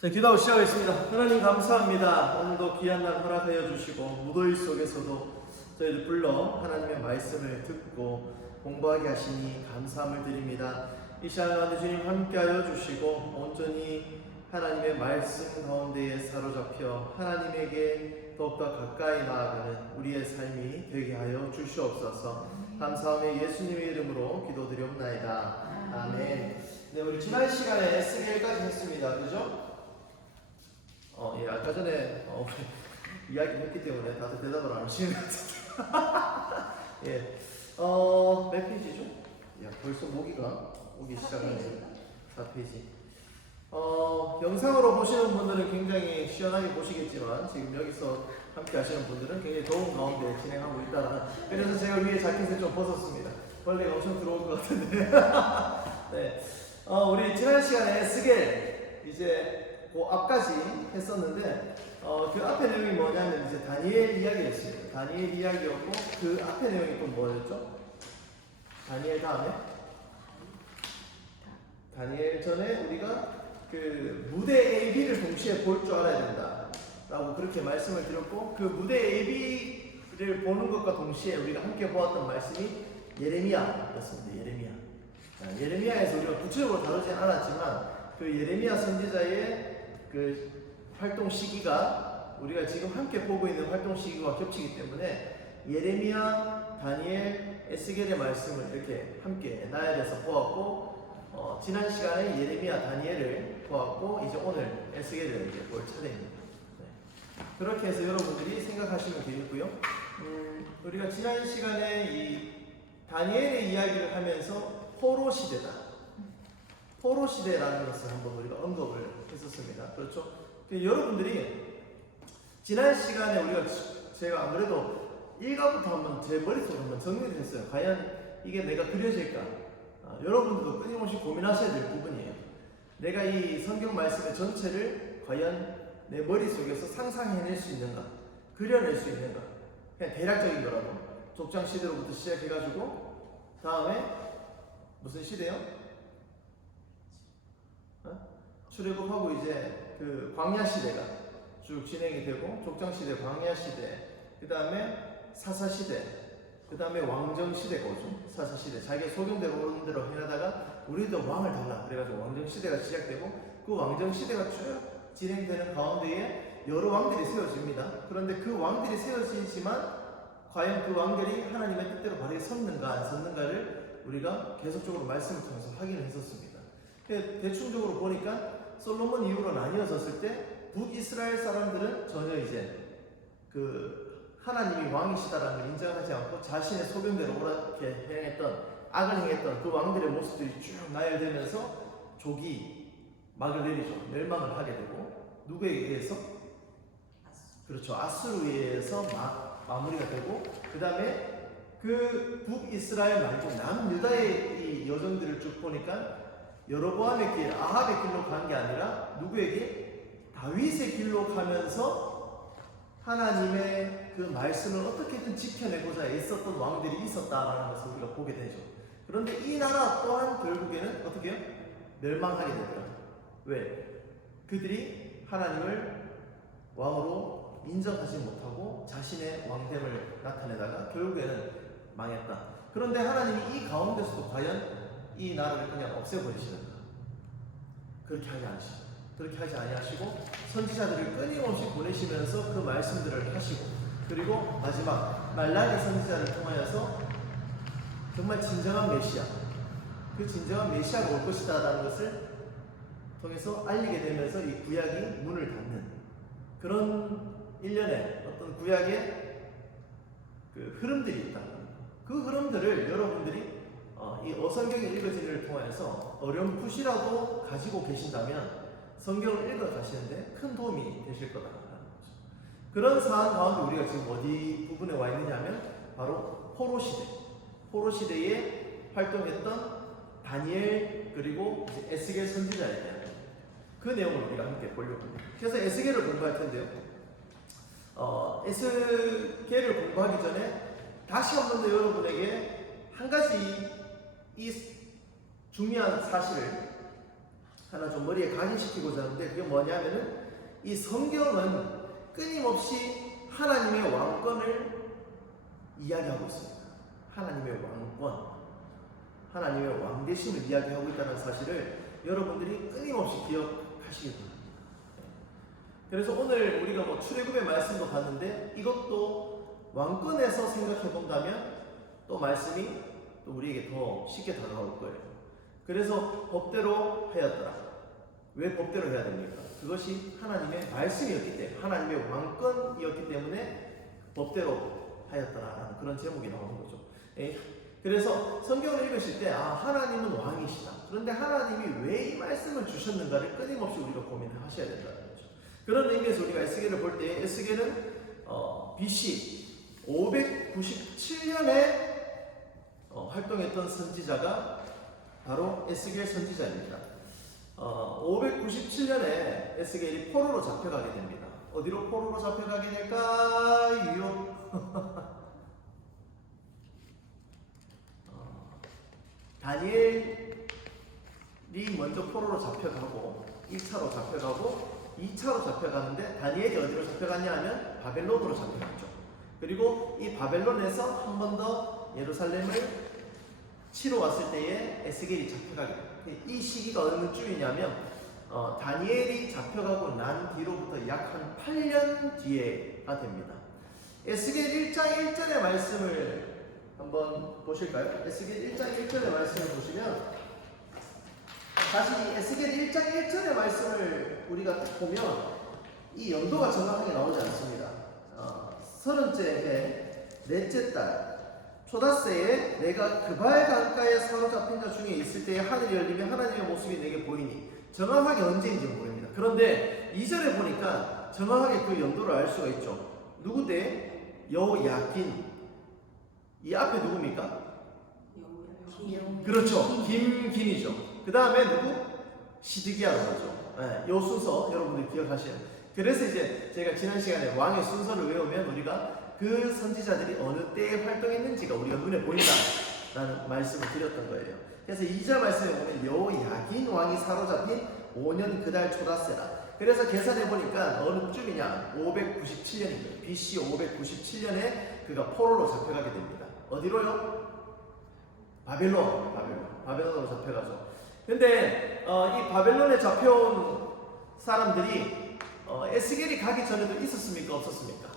자, 기도하고 시작하겠습니다. 하나님 감사합니다. 오늘도 귀한 날 허락하여 주시고 무더위 속에서도 저희를 불러 하나님의 말씀을 듣고 공부하게 하시니 감사함을 드립니다. 이 시간에 주님 함께하여 주시고 온전히 하나님의 말씀 가운데에 사로잡혀 하나님에게 더욱더 가까이 나아가는 우리의 삶이 되게 하여 주시옵소서. 감사함에 예수님의 이름으로 기도드리옵나이다. 아멘. 네, 우리 지난 시간에 에스겔까지 했습니다. 그죠? 예, 아까 전에 이야기했기 때문에 다들 대답을 안 하시는 것 같아요. 예, 몇 페이지죠? 야, 벌써 모기가 오기 시작하네요. 4페이지. 영상으로 보시는 분들은 굉장히 시원하게 보시겠지만 지금 여기서 함께 하시는 분들은 굉장히 더운 가운데 진행하고 있다는. 그래서 제가 위에 자켓을 좀 벗었습니다. 벌레가 엄청 들어올 것 같은데. 네, 우리 지난 시간에 에스겔 이제 그 앞까지 했었는데 그 앞에 내용이 뭐냐면 이제 다니엘 이야기였습니다. 다니엘 이야기였고 그 앞에 내용이 또 뭐였죠? 다니엘 다음에? 다니엘 전에 우리가 그 무대 AB를 동시에 볼 줄 알아야 된다 라고 그렇게 말씀을 드렸고, 그 무대 AB를 보는 것과 동시에 우리가 함께 보았던 말씀이 예레미야였습니다. 예레미야에서 우리가 구체적으로 다루진 않았지만 그 예레미야 선지자의 그 활동 시기가 우리가 지금 함께 보고 있는 활동 시기와 겹치기 때문에 예레미야, 다니엘, 에스겔의 말씀을 이렇게 함께 나열해서 보았고, 지난 시간에 예레미야, 다니엘을 보았고 이제 오늘 에스겔을 이제 볼 차례입니다. 네. 그렇게 해서 여러분들이 생각하시면 되겠고요. 우리가 지난 시간에 이 다니엘의 이야기를 하면서 포로 시대다, 포로 시대라는 것을 한번 우리가 언급을 했었습니다. 그렇죠? 여러분들이 지난 시간에 우리가 제가 안 그래도 1과부터 한번 제 머릿속에 한번 정리를 했어요. 과연 이게 내가 그려질까? 여러분들도 끊임없이 고민하셔야 될 부분이에요. 내가 이 성경 말씀의 전체를 과연 내 머릿속에서 상상해낼 수 있는가? 그려낼 수 있는가? 그냥 대략적인 거라도 족장 시대로부터 시작해가지고 다음에 무슨 시대요? 출애굽하고 이제 그 광야 시대가 쭉 진행이 되고, 족장 시대, 광야 시대, 그 다음에 사사 시대, 그 다음에 왕정 시대가 오죠. 사사 시대, 자기가 소견대로 오는 대로 해나다가 우리도 왕을 달라 그래가지고 왕정 시대가 시작되고, 그 왕정 시대가 쭉 진행되는 가운데에 여러 왕들이 세워집니다. 그런데 그 왕들이 세워지지만 과연 그 왕들이 하나님의 뜻대로 바르게 섰는가 안 섰는가를 우리가 계속적으로 말씀을 통해서 확인했었습니다. 대충적으로 보니까 솔로몬 이후로 나뉘어졌을 때 북이스라엘 사람들은 전혀 이제 그 하나님이 왕이시다라는 걸 인정하지 않고 자신의 소견대로 옳게 행했던, 악을 행했던 그 왕들의 모습들이 쭉 나열되면서 족이 막을 내리죠. 멸망을 하게 되고, 누구에 의해서? 그렇죠, 아수르에 의해서 마무리가 되고, 그 다음에 그 북이스라엘 말고 남유다의 이 여정들을 쭉 보니까 여로보암의 길, 아합의 길로 간 게 아니라 누구에게? 다윗의 길로 가면서 하나님의 그 말씀을 어떻게든 지켜내고자 애썼던 왕들이 있었다라는 것을 우리가 보게 되죠. 그런데 이 나라 또한 결국에는 어떻게 해요? 멸망하게 되더라. 왜? 그들이 하나님을 왕으로 인정하지 못하고 자신의 왕됨을 나타내다가 결국에는 망했다. 그런데 하나님이 이 가운데서도 과연 이 나라를 그냥 없애버리시는가? 그렇게 하지 아니하시고 선지자들을 끊임없이 보내시면서 그 말씀들을 하시고, 그리고 마지막 말라기 선지자를 통하여서 정말 진정한 메시아, 그 진정한 메시아가 올 것이다 라는 것을 통해서 알리게 되면서 이 구약이 문을 닫는 그런 일련의 어떤 구약의 그 흐름들이 있다. 그 흐름들을 여러분들이 이 어성경의 읽어지기를 통해서 어렴풋이라도 가지고 계신다면 성경을 읽어 가시는데 큰 도움이 되실 거다라는 거죠. 그런 상황 가운데 우리가 지금 어디 부분에 와 있느냐면 바로 포로 시대에 활동했던 다니엘 그리고 에스겔 선지자에 대한 그 내용을 우리가 함께 보려고 합니다. 그래서 에스겔을 공부할 텐데요. 에스겔을 공부하기 전에 다시 한 번 더 여러분에게 한 가지 이 중요한 사실을 하나 좀 머리에 각인시키고자 하는데, 그게 뭐냐면은 이 성경은 끊임없이 하나님의 왕권을 이야기하고 있습니다. 하나님의 왕권, 하나님의 왕되심을 이야기하고 있다는 사실을 여러분들이 끊임없이 기억하시기 바랍니다. 그래서 오늘 우리가 출애굽의 말씀도 봤는데, 이것도 왕권에서 생각해 본다면 또 말씀이 또 우리에게 더 쉽게 다가올 거예요. 그래서 법대로 하였더라. 왜 법대로 해야 됩니까? 그것이 하나님의 말씀이었기 때문에, 하나님의 왕권이었기 때문에 법대로 하였더라라는 그런 제목이 나오는 거죠. 그래서 성경을 읽으실 때 하나님은 왕이시다. 그런데 하나님이 왜 이 말씀을 주셨는가를 끊임없이 우리가 고민을 하셔야 된다는 거죠. 그런 의미에서 우리가 에스겔을 볼 때, 에스겔은 BC 597년에 활동했던 선지자가 바로 에스겔 선지자입니다. 597년에 에스겔이 포로로 잡혀가게 됩니다. 어디로 포로로 잡혀가게 될까요? 다니엘이 먼저 포로로 잡혀가고 1차로 잡혀가고 2차로 잡혀가는데, 다니엘이 어디로 잡혀갔냐 하면 바벨론으로 잡혀갔죠. 그리고 이 바벨론에서 한 번 더 예루살렘을 치러 왔을 때에 에스겔이 잡혀가게 됩니다. 이 시기가 어느 쯤이냐면 다니엘이 잡혀가고 난 뒤로부터 약 한 8년 뒤에가 됩니다. 에스겔 1장 1절의 말씀을 한번 보실까요? 에스겔 1장 1절의 말씀을 보시면, 다시 에스겔 1장 1절의 말씀을 우리가 딱 보면 이 연도가 정확하게 나오지 않습니다. 30째 해 넷째 달 초닷새에 내가 그발 강가에 사로잡힌 자 중에 있을 때에 하늘이 열리며 하나님의 모습이 내게 보이니. 정확하게 언제인지 모릅니다. 그런데 2절에 보니까 정확하게 그 연도를 알 수가 있죠. 누구 때? 여호야긴. 이 앞에 누굽니까? 그렇죠. 김긴이죠. 그 다음에 누구? 시드기야라고 하죠. 요 순서 여러분들 기억하셔야 돼요. 그래서 이제 제가 지난 시간에 왕의 순서를 외우면 우리가 그 선지자들이 어느 때에 활동했는지가 우리가 눈에 보인다라는 말씀을 드렸던 거예요. 그래서 2절 말씀에 보면 여호야긴 왕이 사로잡힌 5년 그달 초닷새라. 그래서 계산해 보니까 어느 쯤이냐? 597년입니다. BC 597년에 그가 포로로 잡혀가게 됩니다. 어디로요? 바벨론으로 잡혀가죠. 근데 이 바벨론에 잡혀온 사람들이 에스겔이 가기 전에도 있었습니까? 없었습니까?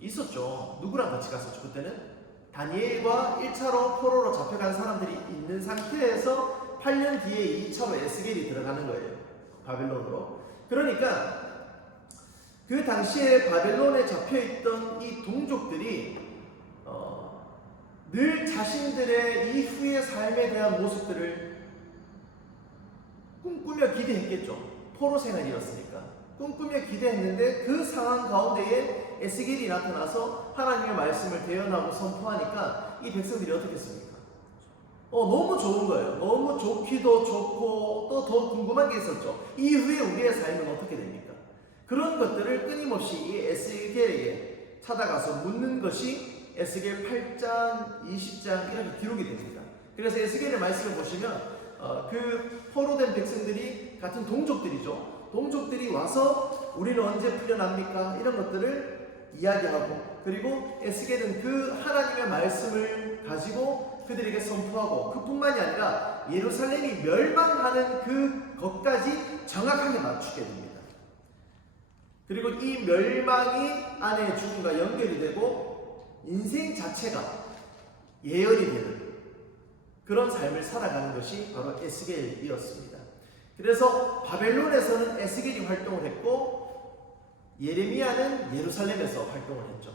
있었죠. 누구랑 같이 갔었죠? 그때는 다니엘과 1차로 포로로 잡혀간 사람들이 있는 상태에서 8년 뒤에 2차로 에스겔이 들어가는 거예요. 바벨론으로. 그러니까 그 당시에 바벨론에 잡혀있던 이 동족들이 늘 자신들의 이후의 삶에 대한 모습들을 꿈꾸며 기대했겠죠. 포로 생활이었으니까 꿈꾸며 기대했는데, 그 상황 가운데에 에스겔이 나타나서 하나님의 말씀을 대언하고 선포하니까 이 백성들이 어떻게 했습니까? 너무 좋은 거예요. 너무 좋기도 좋고 또 더 궁금한 게 있었죠. 이후에 우리의 삶은 어떻게 됩니까? 그런 것들을 끊임없이 이 에스겔에게 찾아가서 묻는 것이 에스겔 8장, 20장 이렇게 기록이 됩니다. 그래서 에스겔의 말씀을 보시면 그 포로된 백성들이 같은 동족들이죠. 동족들이 와서 우리는 언제 풀려납니까? 이런 것들을 이야기하고, 그리고 에스겔은 그 하나님의 말씀을 가지고 그들에게 선포하고, 그뿐만이 아니라 예루살렘이 멸망하는 그것까지 정확하게 맞추게 됩니다. 그리고 이 멸망이 아내의 죽음과 연결이 되고 인생 자체가 예언이 되는 그런 삶을 살아가는 것이 바로 에스겔이었습니다. 그래서 바벨론에서는 에스겔이 활동을 했고 예레미야는 예루살렘에서 활동을 했죠.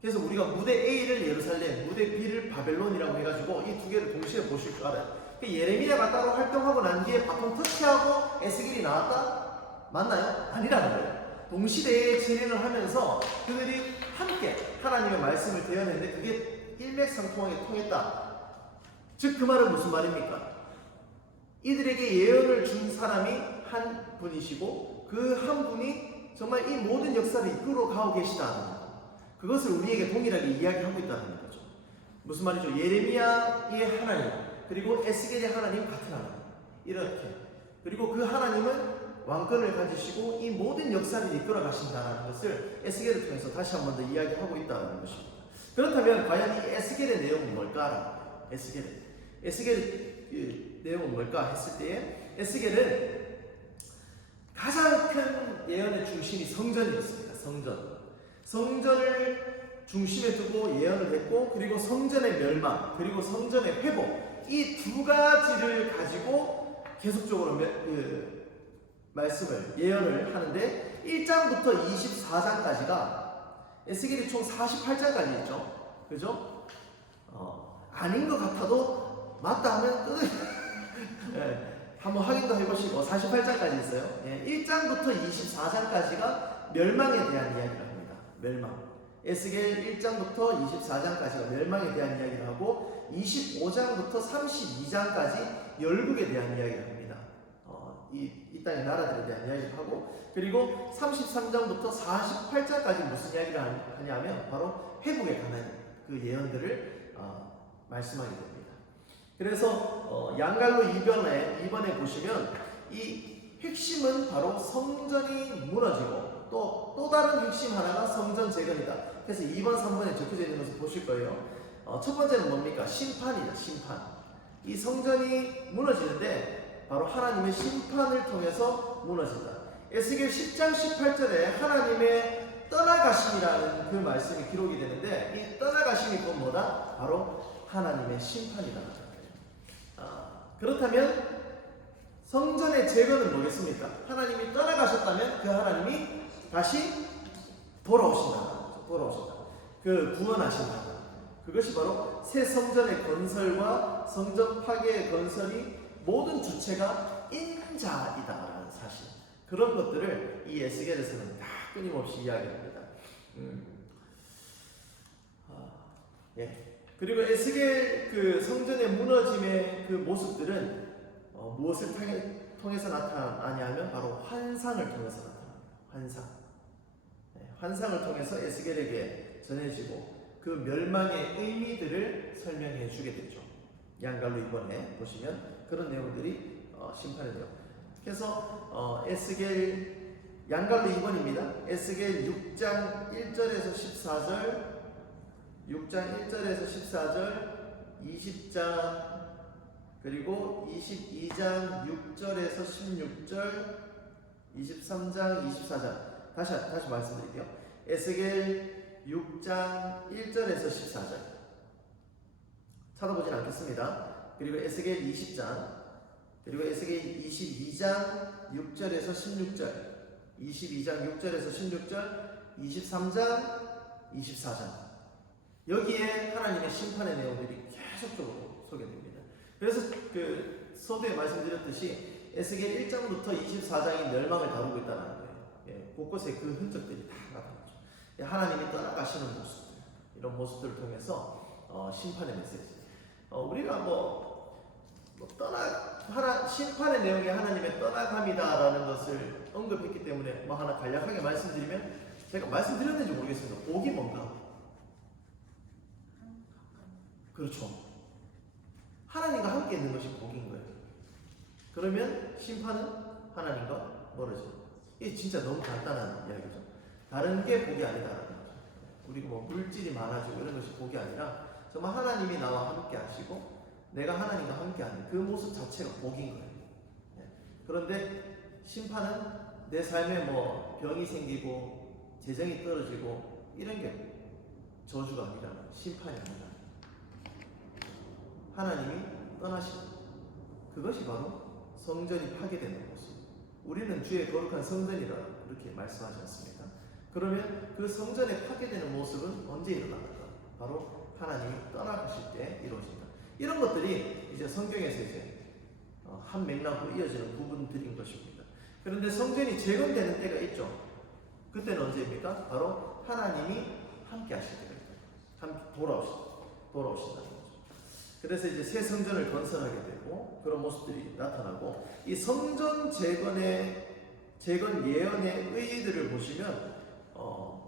그래서 우리가 무대 A를 예루살렘, 무대 B를 바벨론이라고 해가지고 이 두 개를 동시에 보실 줄 알아요. 예레미야가 따로 활동하고 난 뒤에 바통 터치하고 에스겔이 나왔다? 맞나요? 아니라는 거예요. 동시대에 진행을 하면서 그들이 함께 하나님의 말씀을 대언했는데 그게 일맥상통하게 통했다. 즉 그 말은 무슨 말입니까? 이들에게 예언을 준 사람이 한 분이시고 그 한 분이 정말 이 모든 역사를 이끌어 가고 계시다는 것, 그것을 우리에게 동일하게 이야기하고 있다는 거죠. 무슨 말이죠? 예레미야의 하나님 그리고 에스겔의 하나님 같은 하나님, 이렇게. 그리고 그 하나님은 왕권을 가지시고 이 모든 역사를 이끌어 가신다는 것을 에스겔을 통해서 다시 한 번 더 이야기하고 있다는 것입니다. 그렇다면 과연 이 에스겔의 내용은 뭘까? 에스겔의 그 내용은 뭘까 했을 때에 에스겔은 가장 큰 예언의 중심이 성전이었습니다. 성전을 중심에 두고 예언을 했고, 그리고 성전의 멸망, 그리고 성전의 회복, 이 두 가지를 가지고 계속적으로 말씀을 예언을 하는데 1장부터 24장까지가 에스겔이 총 48장까지 있죠. 그죠? 아닌 것 같아도 맞다 하면 네, 한번 확인도 해보시고 48장까지 있어요. 1장부터 24장까지가 멸망에 대한 이야기를 합니다. 멸망. 에스겔 1장부터 24장까지가 멸망에 대한 이야기를 하고 25장부터 32장까지 열국에 대한 이야기를 합니다. 이 땅의 나라들에 대한 이야기를 하고, 그리고 33장부터 48장까지 무슨 이야기를 하냐면 바로 회복에 관한 그 예언들을 말씀하게 됩니다. 그래서 양갈로 이번에 보시면 이 핵심은 바로 성전이 무너지고 또 다른 핵심 하나가 성전 재건이다. 그래서 2번, 3번에 적혀져 있는 것을 보실 거예요. 첫 번째는 뭡니까? 심판이다. 심판. 이 성전이 무너지는데 바로 하나님의 심판을 통해서 무너진다. 에스겔 10장 18절에 하나님의 떠나가심이라는 그 말씀이 기록이 되는데, 이 떠나가심이 곧 뭐다? 바로 하나님의 심판이다. 그렇다면 성전의 재건은 뭐겠습니까? 하나님이 떠나가셨다면 그 하나님이 다시 돌아오신다. 그 구원하신다. 그것이 바로 새 성전의 건설과 성전 파괴의 건설이 모든 주체가 인자이다라는 사실. 그런 것들을 이 에스겔에서는 다 끊임없이 이야기합니다. 그리고 에스겔 그 성전의 무너짐의 그 모습들은 무엇을 통해서 나타나냐면 바로 환상을 통해서 나타납니다. 환상을 통해서 에스겔에게 전해지고 그 멸망의 의미들을 설명해 주게 되죠. 양갈로 이번에 보시면 그런 내용들이 심판의 내용. 그래서 에스겔 양갈로 2번입니다. 에스겔 6장 1절에서 14절, 6장 1절에서 14절, 20장 그리고 22장 6절에서 16절, 23장 24장. 다시 말씀드릴게요. 에스겔 6장 1절에서 14절 찾아보진 않겠습니다. 그리고 에스겔 20장, 그리고 에스겔 22장 6절에서 16절, 22장 6절에서 16절, 23장 24장. 여기에 하나님의 심판의 내용들이 계속적으로 소개됩니다. 그래서 그 서두에 말씀드렸듯이 에스겔 1장부터 24장이 멸망을 다루고 있다는 거예요. 곳곳에 그 흔적들이 다 나타나죠. 하나님이 떠나가시는 모습들, 이런 모습들을 통해서 심판의 메시지. 우리가 심판의 내용이 하나님의 떠나감이다라는 것을 언급했기 때문에 하나 간략하게 말씀드리면, 제가 말씀드렸는지 모르겠습니다. 복이 뭔가? 그렇죠. 하나님과 함께 있는 것이 복인 거예요. 그러면 심판은 하나님과 멀어져요. 이게 진짜 너무 간단한 이야기죠. 다른 게 복이 아니다라는 거죠. 우리가 물질이 많아지고 이런 것이 복이 아니라 정말 하나님이 나와 함께 하시고 내가 하나님과 함께 하는 그 모습 자체가 복인 거예요. 그런데 심판은 내 삶에 병이 생기고 재정이 떨어지고 이런 게 저주가 아니라 심판이 아니라 하나님이 떠나시고, 그것이 바로 성전이 파괴되는 모습. 우리는 주의 거룩한 성전이라 그렇게 말씀하지 않습니까? 그러면 그 성전의 파괴되는 모습은 언제 일어날까? 바로 하나님이 떠나가실 때 이루어진다. 이런 것들이 이제 성경에서 한 맥락으로 이어지는 부분들인 것입니다. 그런데 성전이 재건되는 때가 있죠. 그때는 언제입니까? 바로 하나님이 함께 하실 때가 있다. 함께 돌아오신다는 거죠. 그래서 이제 새 성전을 건설하게 되고 그런 모습들이 나타나고, 이 성전 재건 예언의 의의들을 보시면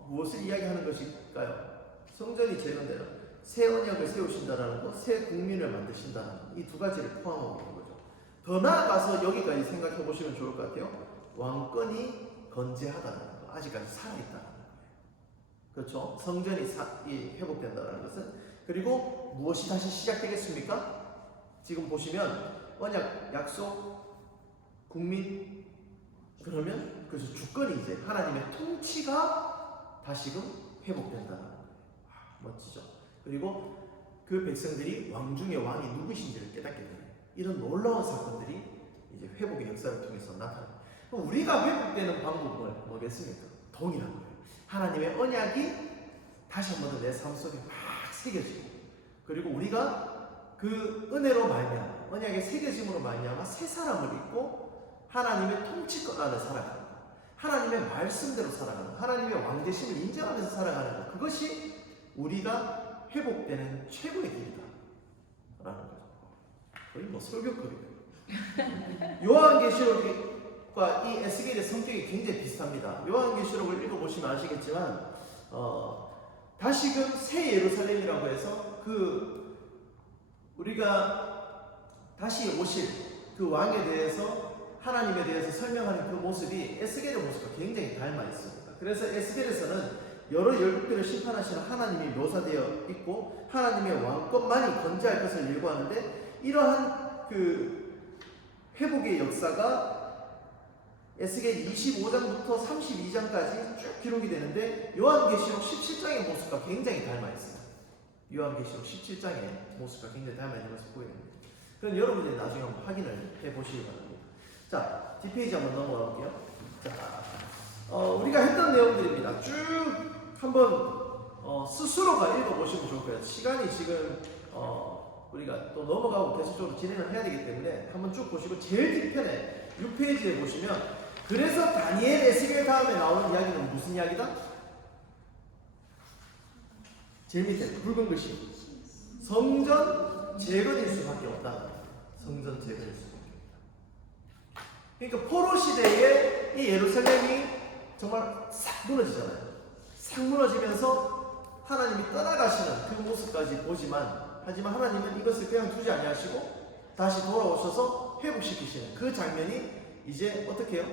무엇을 이야기하는 것일까요? 성전이 재건되는 새 언약을 세우신다라는 것, 새 국민을 만드신다는 이 두 가지를 포함하고 있는 거죠. 더 나아가서 여기까지 생각해 보시면 좋을 것 같아요. 왕권이 건재하다는 거, 아직까지 살아있다는 거예요. 그렇죠? 성전이 회복된다는 것은. 그리고 무엇이 다시 시작되겠습니까? 지금 보시면 언약, 약속, 국민, 그러면 그래서 주권이 이제 하나님의 통치가 다시금 회복된다는 거예요. 멋지죠? 그리고 그 백성들이 왕 중에 왕이 누구신지를 깨닫게 되는 이런 놀라운 사건들이 이제 회복의 역사를 통해서 나타납니다. 그럼 우리가 회복되는 방법은 뭐겠습니까? 동일한 거예요. 하나님의 언약이 다시 한 번 더 내 삶 속에 막 새겨지고, 그리고 우리가 그 은혜로 말미암아, 언약의 새겨짐으로 말미암아 새 사람을 입고 하나님의 통치권 안에 살아가는 것, 하나님의 말씀대로 살아가는 것, 하나님의 왕되심을 인정하면서 살아가는 것, 그것이 우리가 회복되는 최고의 길이다 라는 거죠. 거의 뭐 설교급이에요. 요한계시록과 이 에스겔의 성격이 굉장히 비슷합니다. 요한계시록을 읽어보시면 아시겠지만 다시금 새 예루살렘이라고 해서 우리가 다시 오실 그 왕에 대해서, 하나님에 대해서 설명하는 그 모습이 에스겔의 모습과 굉장히 닮아 있습니다. 그래서 에스겔에서는 여러 열국들을 심판하시는 하나님이 묘사되어 있고 하나님의 왕권만이 건재할 것을 예고하는데, 이러한 그 회복의 역사가 에스겔 25장부터 32장까지 쭉 기록이 되는데 요한계시록 17장의 모습과 굉장히 닮아 있습니다. 요한계시록 17장의 모습과 굉장히 닮아 있는 것을 보여줍니다. 그럼 여러분들이 나중에 한번 확인을 해보시기 바랍니다. 자, 뒷페이지 한번 넘어가 볼게요. 자, 우리가 했던 내용들입니다. 쭉 한번 스스로가 읽어보시면 좋을 거예요. 시간이 지금 우리가 또 넘어가고 계속적으로 진행을 해야 되기 때문에 한번 쭉 보시고, 제일 뒤편에 6페이지에 보시면 그래서 다니엘, 에스겔 다음에 나오는 이야기는 무슨 이야기다? 제일 밑에 붉은 글씨, 성전 재건일 수밖에 없다. 성전 재건일 수밖에 없다. 그러니까 포로 시대에 이 예루살렘이 정말 싹 무너지잖아요. 싹 무너지면서 하나님이 떠나가시는 그 모습까지 보지만, 하지만 하나님은 이것을 그냥 두지 아니하시고 다시 돌아오셔서 회복시키시는 그 장면이 이제 어떻게 해요?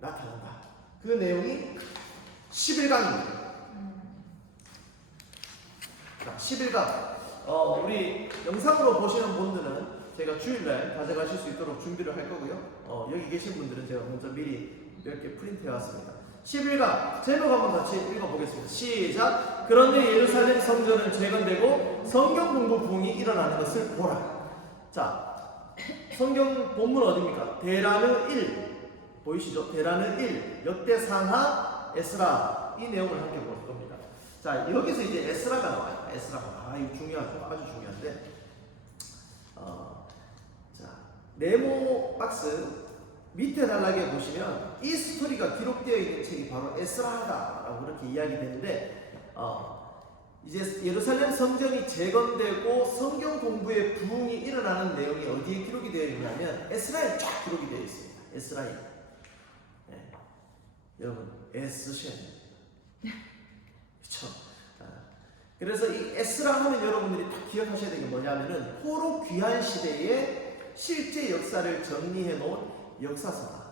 나타난다. 그 내용이 11강입니다. 자, 11강. 우리 영상으로 보시는 분들은 제가 주일날 가져가실 수 있도록 준비를 할 거고요. 여기 계신 분들은 제가 먼저 미리 몇 개 프린트해 왔습니다. 11강 제목 한번 같이 읽어보겠습니다. 시작. 그런데 예루살렘 성전은 재건되고 성경 공부 부흥이 일어나는 것을 보라. 자, 성경 본문 어디입니까? 대라느 1 보이시죠? 대라느 1 역대상하 에스라, 이 내용을 함께 볼 겁니다. 자, 여기서 이제 에스라가 나와요. 에스라가 이거 중요하죠. 아주 중요한데, 자, 네모 박스 밑에 단락에 보시면 이 스토리가 기록되어 있는 책이 바로 에스라다라고 그렇게 이야기되는데, 이제 예루살렘 성전이 재건되고 성경 공부의 부흥이 일어나는 내용이 어디에 기록이 되어 있냐면 에스라에 쫙 기록이 되어 있습니다. 에스라에. 네. 여러분 에스셴. 그렇죠? 그래서 이 에스라 하면 여러분들이 딱 기억하셔야 되는 게 뭐냐면은 포로 귀환 시대의 실제 역사를 정리해 놓은 역사서다.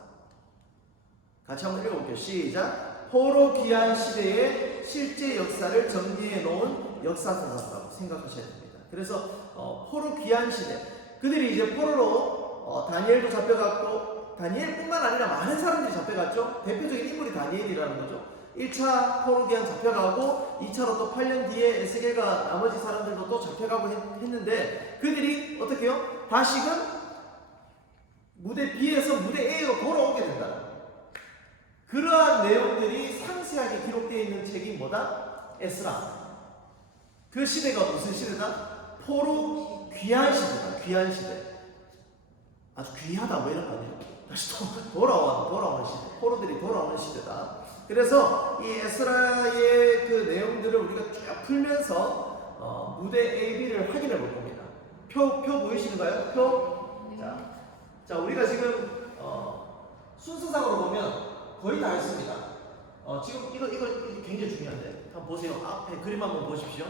같이 한번 읽어볼게요. 시작. 포로 귀환 시대의 실제 역사를 정리해 놓은 역사서다라고 생각하셔야 됩니다. 그래서 포로 귀환 시대, 그들이 이제 포로로 다니엘도 잡혀갔고, 다니엘뿐만 아니라 많은 사람들이 잡혀갔죠. 대표적인 인물이 다니엘이라는 거죠. 1차 포로 귀환 잡혀가고 2차로 또 8년 뒤에 에스겔과 나머지 사람들도 또 잡혀가고 했는데, 그들이 어떻게 해요? 다시금 무대 B에서 무대 A로 돌아오게 된다. 그러한 내용들이 상세하게 기록되어 있는 책이 뭐다? 에스라. 그 시대가 무슨 시대다? 포로 귀환 시대다. 귀환 시대. 아주 귀하다 뭐 이런 거 아니에요. 다시 돌아오는 시대. 포로들이 돌아오는 시대다. 그래서 이 에스라의 그 내용들을 우리가 쭉 풀면서 무대 A, B를 확인해 볼 겁니다. 표 보이시는가요? 표? 자, 우리가 지금 순서상으로 보면 거의 다 했습니다. 지금 이거 굉장히 중요한데 한번 보세요. 앞에 그림 한번 보십시오.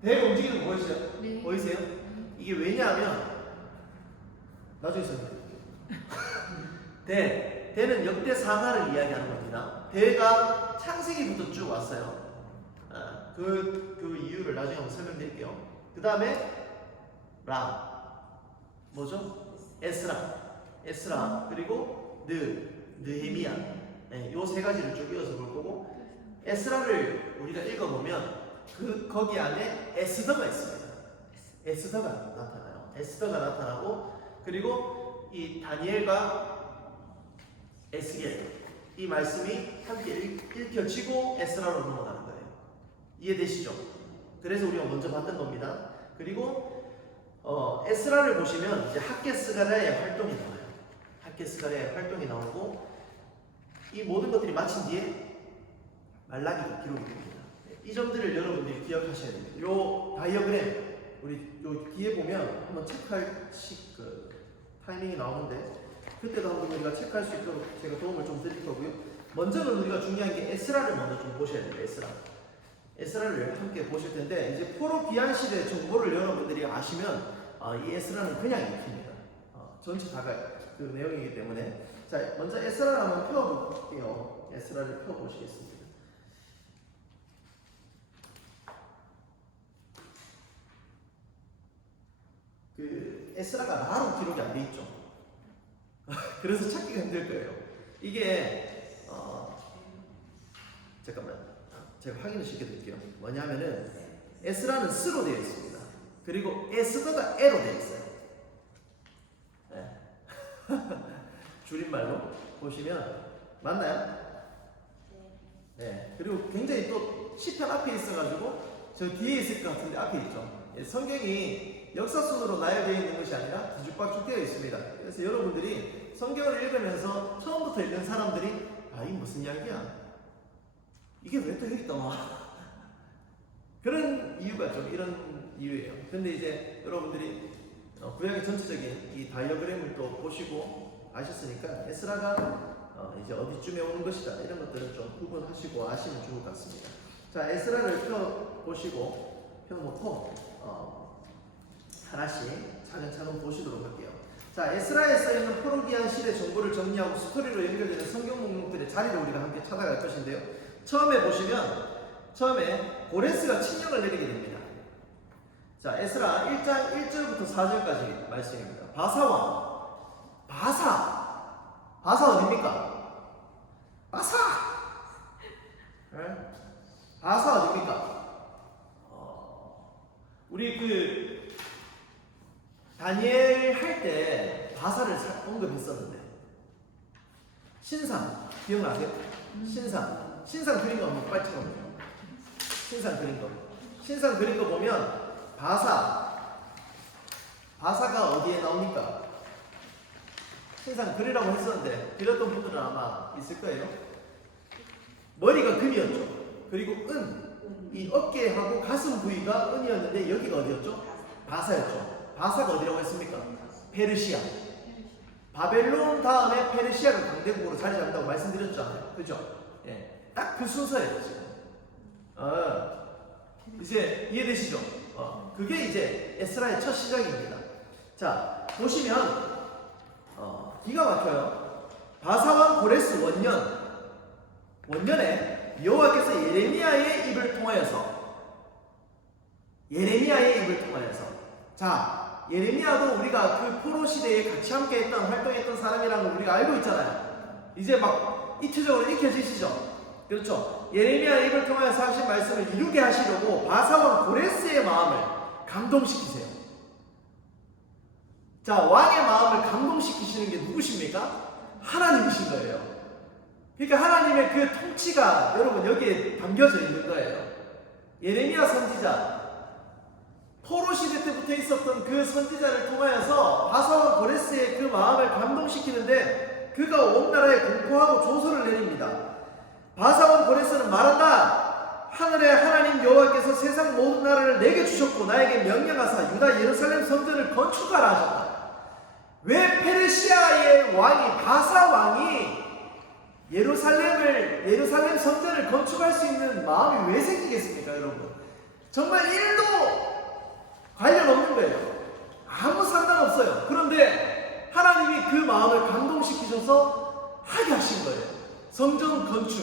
대가 움직이는 거 보이세요? 네. 보이세요? 이게 왜냐하면 나중에 설명드릴게요. 대는 역대 상하를 이야기하는 겁니다. 대가 창세기부터 쭉 왔어요. 그 이유를 나중에 한번 설명드릴게요. 그 다음에 뭐죠? 에스라 그리고 느헤미야. 요 세 가지를 쭉 이어서 볼 거고, 에스라를 우리가 읽어보면 거기 안에 에스더가 있습니다. 에스더가 나타나요. 에스더가 나타나고, 그리고 이 다니엘과 에스겔, 이 말씀이 함께 읽혀지고 에스라로 넘어가는 거예요. 이해되시죠? 그래서 우리가 먼저 봤던 겁니다. 그리고 에스라를 보시면 이제 학개스가랴의 활동이 나와요. 학개스가랴의 활동이 나오고, 이 모든 것들이 마친 뒤에 말라기가 기록이 됩니다. 이 점들을 여러분들이 기억하셔야 됩니다. 요 다이어그램, 우리 요 뒤에 보면 한번 체크할 타이밍이 나오는데, 그때도 한번 우리가 체크할 수 있도록 제가 도움을 좀 드릴 거고요. 먼저는 우리가 중요한 게 에스라를 먼저 좀 보셔야 돼요. 에스라를 함께 보실 텐데, 이제 포로 비안 시대 정보를 여러분들이 아시면 이 에스라는 그냥 읽힙니다. 전체 다가 그 내용이기 때문에. 자, 먼저 에스라를 한번 펴볼게요. 에스라를 펴보시겠습니다. 에스라가 라로 기록이 안 돼 있죠. 그래서 찾기가 힘들 거예요. 이게 잠깐만, 제가 확인을 시켜드릴게요. 뭐냐면은 에스라는 스로 되어 있습니다. 그리고 에스더가 에로 되어 있어요. 네. 줄임말로 보시면 맞나요? 네. 그리고 굉장히 또 시편 앞에 있어가지고 저 뒤에 있을 것 같은데 앞에 있죠. 성경이 역사순으로 나열되어 있는 것이 아니라 뒤죽박죽 되어 있습니다. 그래서 여러분들이 성경을 읽으면서 처음부터 읽는 사람들이 이게 무슨 이야기야? 이게 왜 또 여기 떠나? 그런 이유가 좀 이런 이유예요. 근데 이제 여러분들이 구약의 전체적인 이 다이어그램을 또 보시고 아셨으니까 에스라가 이제 어디쯤에 오는 것이다, 이런 것들을 좀 구분하시고 아시면 좋을 것 같습니다. 자, 에스라를 펴놓고 하나씩 차근차근 보시도록 할게요. 자, 에스라에 써있는 포로기한 시대 정보를 정리하고 스토리로 연결되는 성경 목록들의 자리를 우리가 함께 찾아갈 것인데요. 처음에 보시면 고레스가 칙령을 내리게 됩니다. 자, 에스라 1장 1절부터 4절까지 말씀입니다. 바사 어딥니까? 바사 어딥니까? 우리 다니엘 할 때 바사를 언급했었는데, 신상 기억나세요? 신상 그린 거 한번 빨리 찍어보세요. 신상 그린 거 보면 바사가 어디에 나옵니까? 신상 그리라고 했었는데 그렸던 분들은 아마 있을 거예요. 머리가 금이었죠. 그리고 이 어깨하고 가슴 부위가 은이었는데 여기가 어디였죠? 바사였죠. 바사가 어디라고 했습니까? 페르시아. 바벨론 다음에 페르시아가 강대국으로 자리 잡는다고 말씀드렸잖아요. 그죠? 예, 딱 그 순서예요 지금. 이제 이해되시죠? 그게 이제 에스라의 첫 시작입니다. 자, 보시면 기가 막혀요. 바사왕 고레스 원년에 여호와께서 예레미야의 입을 통하여서 자, 예레미야도 우리가 그 포로 시대에 같이 함께 했던 활동했던 사람이라는 걸 우리가 알고 있잖아요. 이제 막 이틀적으로 익혀지시죠? 그렇죠? 예레미야의 입을 통하여서 하신 말씀을 이루게 하시려고 바사왕 고레스의 마음을 감동시키세요. 자, 왕의 마음을 감동시키시는 게 누구십니까? 하나님이신 거예요. 그러니까 하나님의 그 통치가 여러분 여기에 담겨져 있는 거예요. 예레미야 선지자, 포로 시대 때부터 있었던 그 선지자를 통하여서 바사왕 고레스의 그 마음을 감동시키는데 그가 온 나라에 공포하고 조서를 내립니다. 바사왕 고레스는 말한다. 하늘의 하나님 여호와께서 세상 모든 나라를 내게 주셨고 나에게 명령하사 유다 예루살렘 성전을 건축하라 하셨다. 왜 페르시아의 왕이 바사 왕이 예루살렘 성전을 건축할 수 있는 마음이 왜 생기겠습니까, 여러분? 정말 1도 관련 없는 거예요. 아무 상관없어요. 그런데 하나님이 그 마음을 감동시키셔서 하게 하신 거예요. 성전 건축,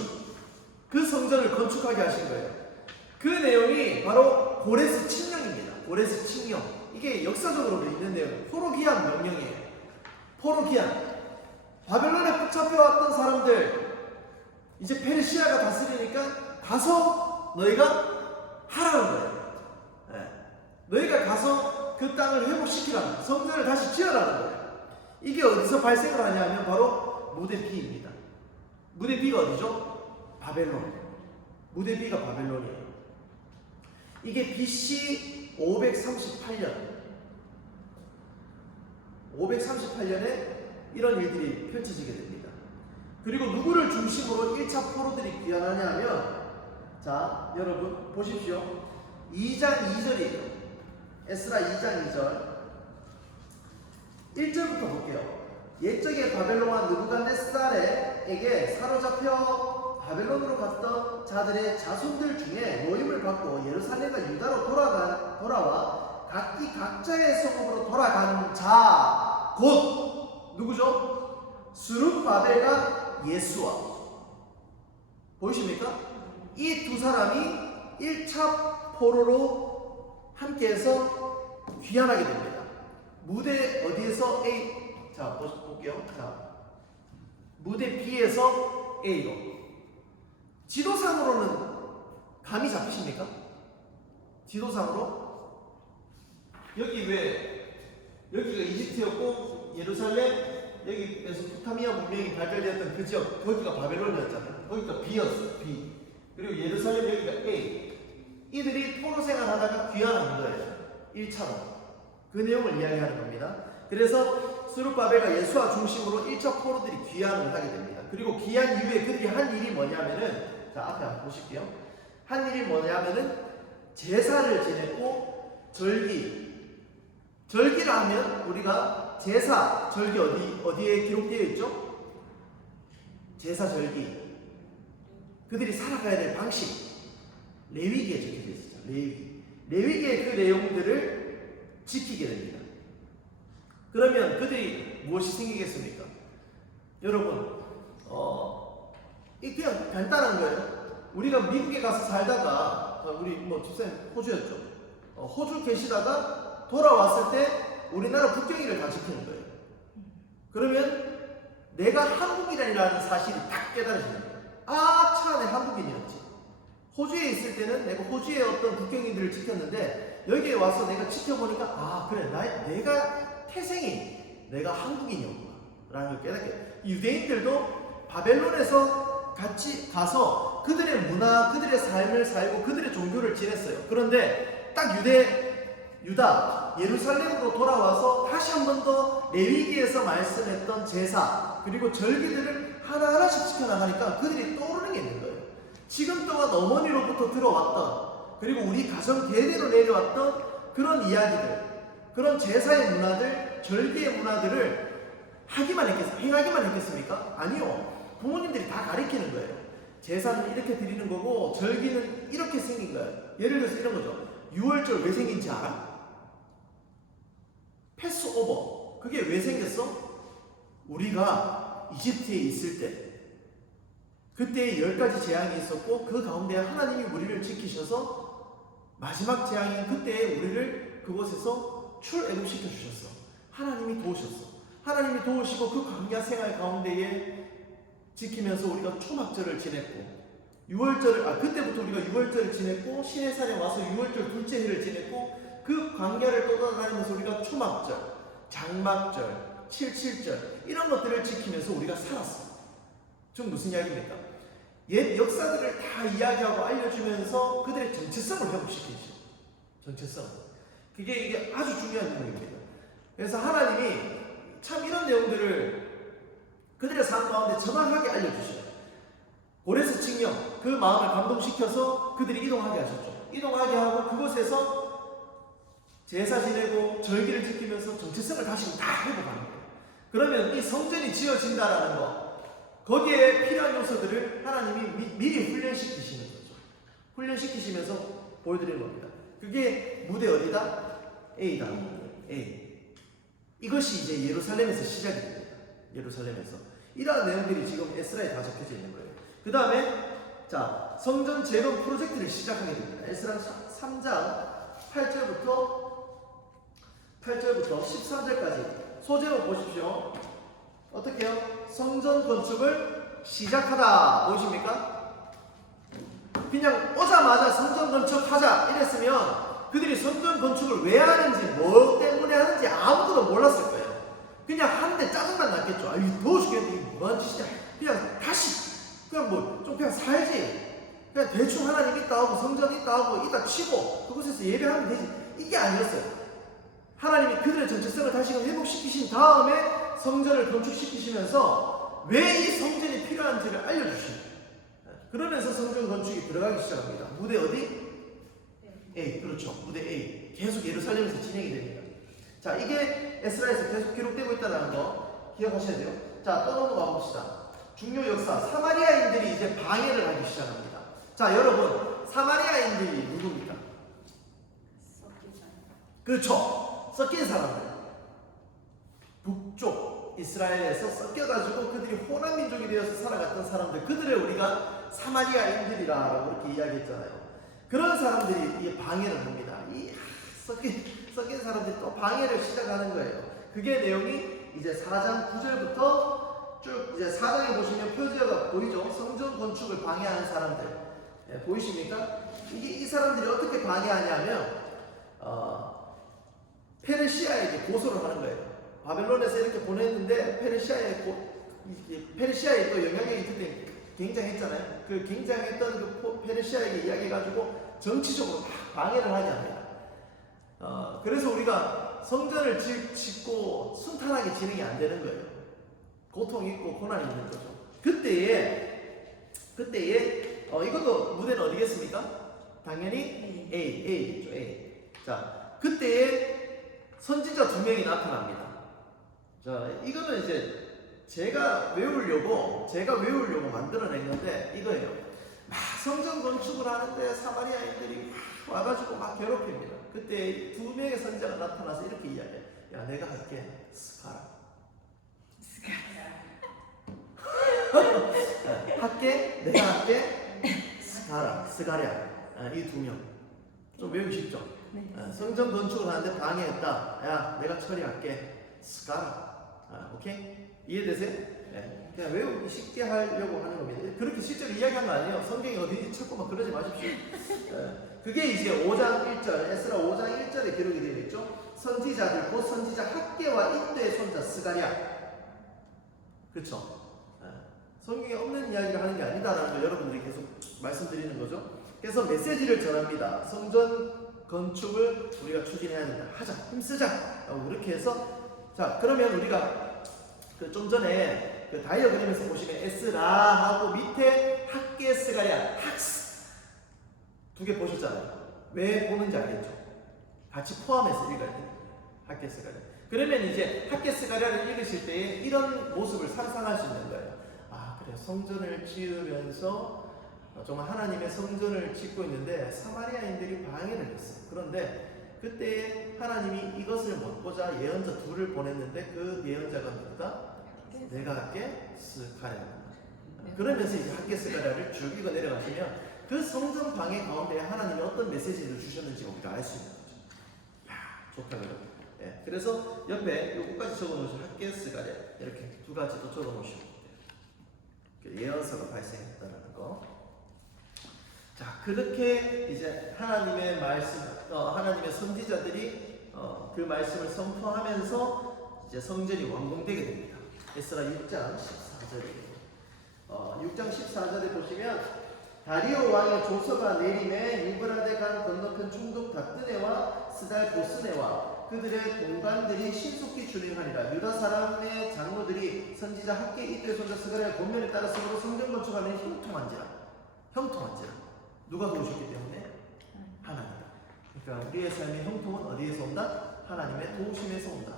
그 성전을 건축하게 하신 거예요. 그 내용이 바로 고레스 칙령입니다. 고레스 칙령. 이게 역사적으로 있는 내용, 포로기한 명령이에요. 포로기한. 바벨론에 붙잡혀왔던 사람들, 이제 페르시아가 다스리니까 가서 너희가 하라는 거예요. 네. 너희가 가서 그 땅을 회복시키라는, 성전을 다시 지어라는 거예요. 이게 어디서 발생을 하냐면 바로 무대 B입니다. 무대 B가 어디죠? 바벨론. 무대 B가 바벨론이에요. 이게 BC 538년에 이런 일들이 펼쳐지게 됩니다. 그리고 누구를 중심으로 1차 포로들이 귀환하냐 하면, 자, 여러분 보십시오. 2장 2절이에요. 에스라 2장 2절. 1절부터 볼게요. 옛적에 바벨론 왕 느부갓네살에게 사로잡혀 바벨론으로 갔던 자들의 자손들 중에 모임을 받고 예루살렘과 유다로 돌아와 각기 각자의 성읍으로 돌아간 자, 곧 누구죠? 스룹바벨과 예수와. 보이십니까? 이 두 사람이 1차 포로로 함께해서 귀환하게 됩니다. 무대 어디에서 A? 자, 볼게요. 자, 무대 B에서 A로. 지도상으로는 감이 잡히십니까? 지도상으로? 여기 여기가 이집트였고 예루살렘, 여기 메소포타미아 문명이 발달되었던 그 지역, 거기가 바벨론이었잖아요. 거기가 B였어요. B. 그리고 예루살렘, 여기가 A. 이들이 포로 생활하다가 귀환하는 거예요. 1차로. 그 내용을 이야기하는 겁니다. 그래서 스룹바벨과 예수와 중심으로 1차 포로들이 귀환을 하게 됩니다. 그리고 귀환 이후에 그들이 한 일이 뭐냐면은, 자, 앞에 한번 보실게요. 한 일이 뭐냐면은 제사를 지냈고 절기를 하면 우리가 제사, 절기 어디에 기록되어 있죠? 제사, 절기. 그들이 살아가야 될 방식. 레위기에 적혀져 있었죠. 레위기의 그 내용들을 지키게 됩니다. 그러면 그들이 무엇이 생기겠습니까? 여러분, 이 그냥 간단한 거예요. 우리가 미국에 가서 살다가, 우리 집사님 호주였죠. 호주 계시다가 돌아왔을 때 우리나라 국경일을 다 지키는 거예요. 그러면 내가 한국인이라는 사실이 딱 깨달아지는 거예요. 아, 차, 내 한국인이었지. 호주에 있을 때는 내가 호주의 어떤 국경인들을 지켰는데 여기에 와서 내가 지켜보니까, 아, 그래, 내가 태생이 내가 한국인이었구나 라는 걸 깨닫게 돼요. 유대인들도 바벨론에서 같이 가서 그들의 문화, 그들의 삶을 살고 그들의 종교를 지냈어요. 그런데 딱 유다, 예루살렘으로 돌아와서 다시 한 번 더 레위기에서 말씀했던 제사 그리고 절기들을 하나하나씩 지켜나가니까 그들이 떠오르는 게 있는 거예요. 지금 동안 어머니로부터 들어왔던, 그리고 우리 가정 대대로 내려왔던 그런 이야기들, 그런 제사의 문화들, 절기의 문화들을 행하기만 했겠습니까? 아니요. 부모님들이 다 가르치는 거예요. 제사는 이렇게 드리는 거고 절기는 이렇게 생긴 거예요. 예를 들어서 이런 거죠. 6월절 왜 생긴지 알아? 패스오버. 그게 왜 생겼어? 우리가 이집트에 있을 때 그때 10가지 재앙이 있었고 그 가운데 하나님이 우리를 지키셔서 마지막 재앙인 그때에 우리를 그곳에서 출애굽시켜 주셨어. 하나님이 도우셨어. 하나님이 도우시고 그 광야 생활 가운데에 지키면서 우리가 초막절을 지냈고 그때부터 우리가 6월절을 지냈고 시내산에 와서 6월절 둘째 해를 지냈고 그 광야를 떠나다니면서 우리가 초막절, 장막절, 77절 이런 것들을 지키면서 우리가 살았어. 즉 무슨 이야기입니까? 옛 역사들을 다 이야기하고 알려주면서 그들의 정체성을 회복시키죠. 정체성. 이게 아주 중요한 내용입니다. 그래서 하나님이 참 이런 내용들을 그들의 삶 가운데 정확하게 알려주셔요. 고레스 칙령, 그 마음을 감동시켜서 그들이 이동하게 하셨죠. 이동하게 하고 그곳에서 제사 지내고 절기를 지키면서 정체성을 다시 다 회복하는 거예요. 그러면 이 성전이 지어진다라는 거, 거기에 필요한 요소들을 하나님이 미리 훈련시키시는 거죠. 훈련시키시면서 보여드리는 겁니다. 그게 무대 어디다? A다. A. 이것이 이제 예루살렘에서 시작이 됩니다. 예루살렘에서 이러한 내용들이 지금 에스라에 다 적혀져 있는 거예요. 그 다음에 자, 성전 재건 프로젝트를 시작하게 됩니다. 에스라 3장 8절부터 13절까지 소제로 보십시오. 어떻게 해요? 성전 건축을 시작하다. 보이십니까? 그냥 오자마자 성전 건축하자 이랬으면 그들이 성전 건축을 왜 하는지 뭐 때문에 하는지 아무도 몰랐을 거예요. 그냥 하는데 짜증만 났겠죠. 아, 이거 더워 죽겠는데 이게 뭐하는 짓이야. 그냥 다시 그냥 뭐 좀 그냥 살지. 그냥 대충 하나님 있다 하고 성전 있다 하고 있다 치고 그곳에서 예배하면 되지. 이게 아니었어요. 하나님이 그들의 정체성을 다시금 회복시키신 다음에 성전을 건축시키시면서 왜 이 성전이 필요한지를 알려주십니다. 그러면서 성전 건축이 들어가기 시작합니다. 무대 어디? A. 그렇죠. 무대 A. 계속 예루살렘에서 진행이 됩니다. 자, 이게 에스라에서 계속 기록되고 있다는 거 기억하셔야 돼요. 자, 또 넘어가 봅시다. 중요 역사. 사마리아인들이 이제 방해를 하기 시작합니다. 자, 여러분, 사마리아인들이 누굽니까? 그렇죠. 섞인 사람들. 북쪽 이스라엘에서 섞여가지고 그들이 호남 민족이 되어서 살아갔던 사람들, 그들을 우리가 사마리아인들이라고 그렇게 이야기했잖아요. 그런 사람들이 이 방해를 합니다. 이 섞인 사람들이 또 방해를 시작하는 거예요. 그게 내용이 이제 4장 9절부터 쭉 이제 4장에 보시면 표지어가 보이죠? 성전 건축을 방해하는 사람들. 네, 보이십니까? 이 사람들이 어떻게 방해하냐면 페르시아에게 고소를 하는 거예요. 바벨론에서 이렇게 보냈는데 페르시아에 또 영향력이 그때 굉장했잖아요. 그 굉장했던 그 페르시아에게 이야기해가지고 정치적으로 막 방해를 하냐. 그래서 우리가 성전을 짓고 순탄하게 진행이 안 되는 거예요. 고통이 있고 고난이 있는 거죠. 그때에 이것도 무대는 어디겠습니까? 당연히 A겠죠. A. 자, 그때에 선지자 2명이 나타납니다. 자, 이거는 이제 제가 외우려고 만들어낸 건데 이거예요. 막 성전 건축을 하는데 사마리아인들이 막 와가지고 막 괴롭힙니다. 그때 2명의 선지자가 나타나서 이렇게 이야기해. 야, 내가 할게. 스카라. 내가 할게. 스가랴. 이 2명. 좀 외우기 쉽죠? 네. 성전 건축을 하는데 방해했다. 야, 내가 처리할게. 스가랴. 오케이? 이해되세요? 네. 그냥 외우기 쉽게 하려고 하는 겁니다. 그렇게 실제로 이야기한 거 아니에요. 성경이 어딘지 찾고만 그러지 마십시오. 그게 이제 5장 1절, 에스라 5장 1절에 기록이 되어 있죠. 선지자들, 곧 선지자 학개와 이때의 손자 스가랴. 그렇죠? 성경에 없는 이야기를 하는 게 아니다라는 걸 여러분들이 계속 말씀드리는 거죠. 그래서 메시지를 전합니다. 성전 건축을 우리가 추진해야 된다. 하자, 힘쓰자. 그렇게 해서 자, 그러면 우리가 좀 전에 그 다이어그램에서 보시면 에스라하고 밑에 학개 스가랴 학스 2개 보셨잖아요. 왜 보는지 알겠죠? 같이 포함해서 읽어야 돼요. 학개 스가랴. 그러면 이제 학개 스가랴를 읽으실 때에 이런 모습을 상상할 수 있는 거예요. 아, 그래, 성전을 지으면서 정말 하나님의 성전을 짓고 있는데 사마리아인들이 방해를 했어요. 그런데 그때 하나님이 이것을 먹고자 예언자 2를 보냈는데 그 예언자가 누구다? 내가 할게 스가랴. 그러면서 이제 학개 스가랴를 쭉 읽어 내려가시면 그 성전 방해 가운데 하나님이 어떤 메시지를 주셨는지 우리가 알 수 있는 거죠. 야, 좋다 그래요. 네, 그래서 옆에 요거까지 적어놓으시고 학개 스가랴 이렇게 2가지도 적어놓으시고 예언서가 발생했다라는 거. 자, 그렇게 이제 하나님의 말씀, 하나님의 선지자들이 그 말씀을 선포하면서 이제 성전이 완공되게 됩니다. 에스라 6장 14절이에요. 6장 14절에 보시면 다리오 왕의 조서가 내림에 유브라데 강 건너편 총독 다뜨네와 스달 보스네와 그들의 동관들이 신속히 준행하니라. 유다 사람의 장로들이 선지자 학개 이때의 손자 스가랴의 권면에 따라 서로 성전 건축하면 형통한지라. 누가 도우셨기 때문에? 하나님. 그러니까 우리의 삶의 형통은 어디에서 온다? 하나님의 도우심에서 온다.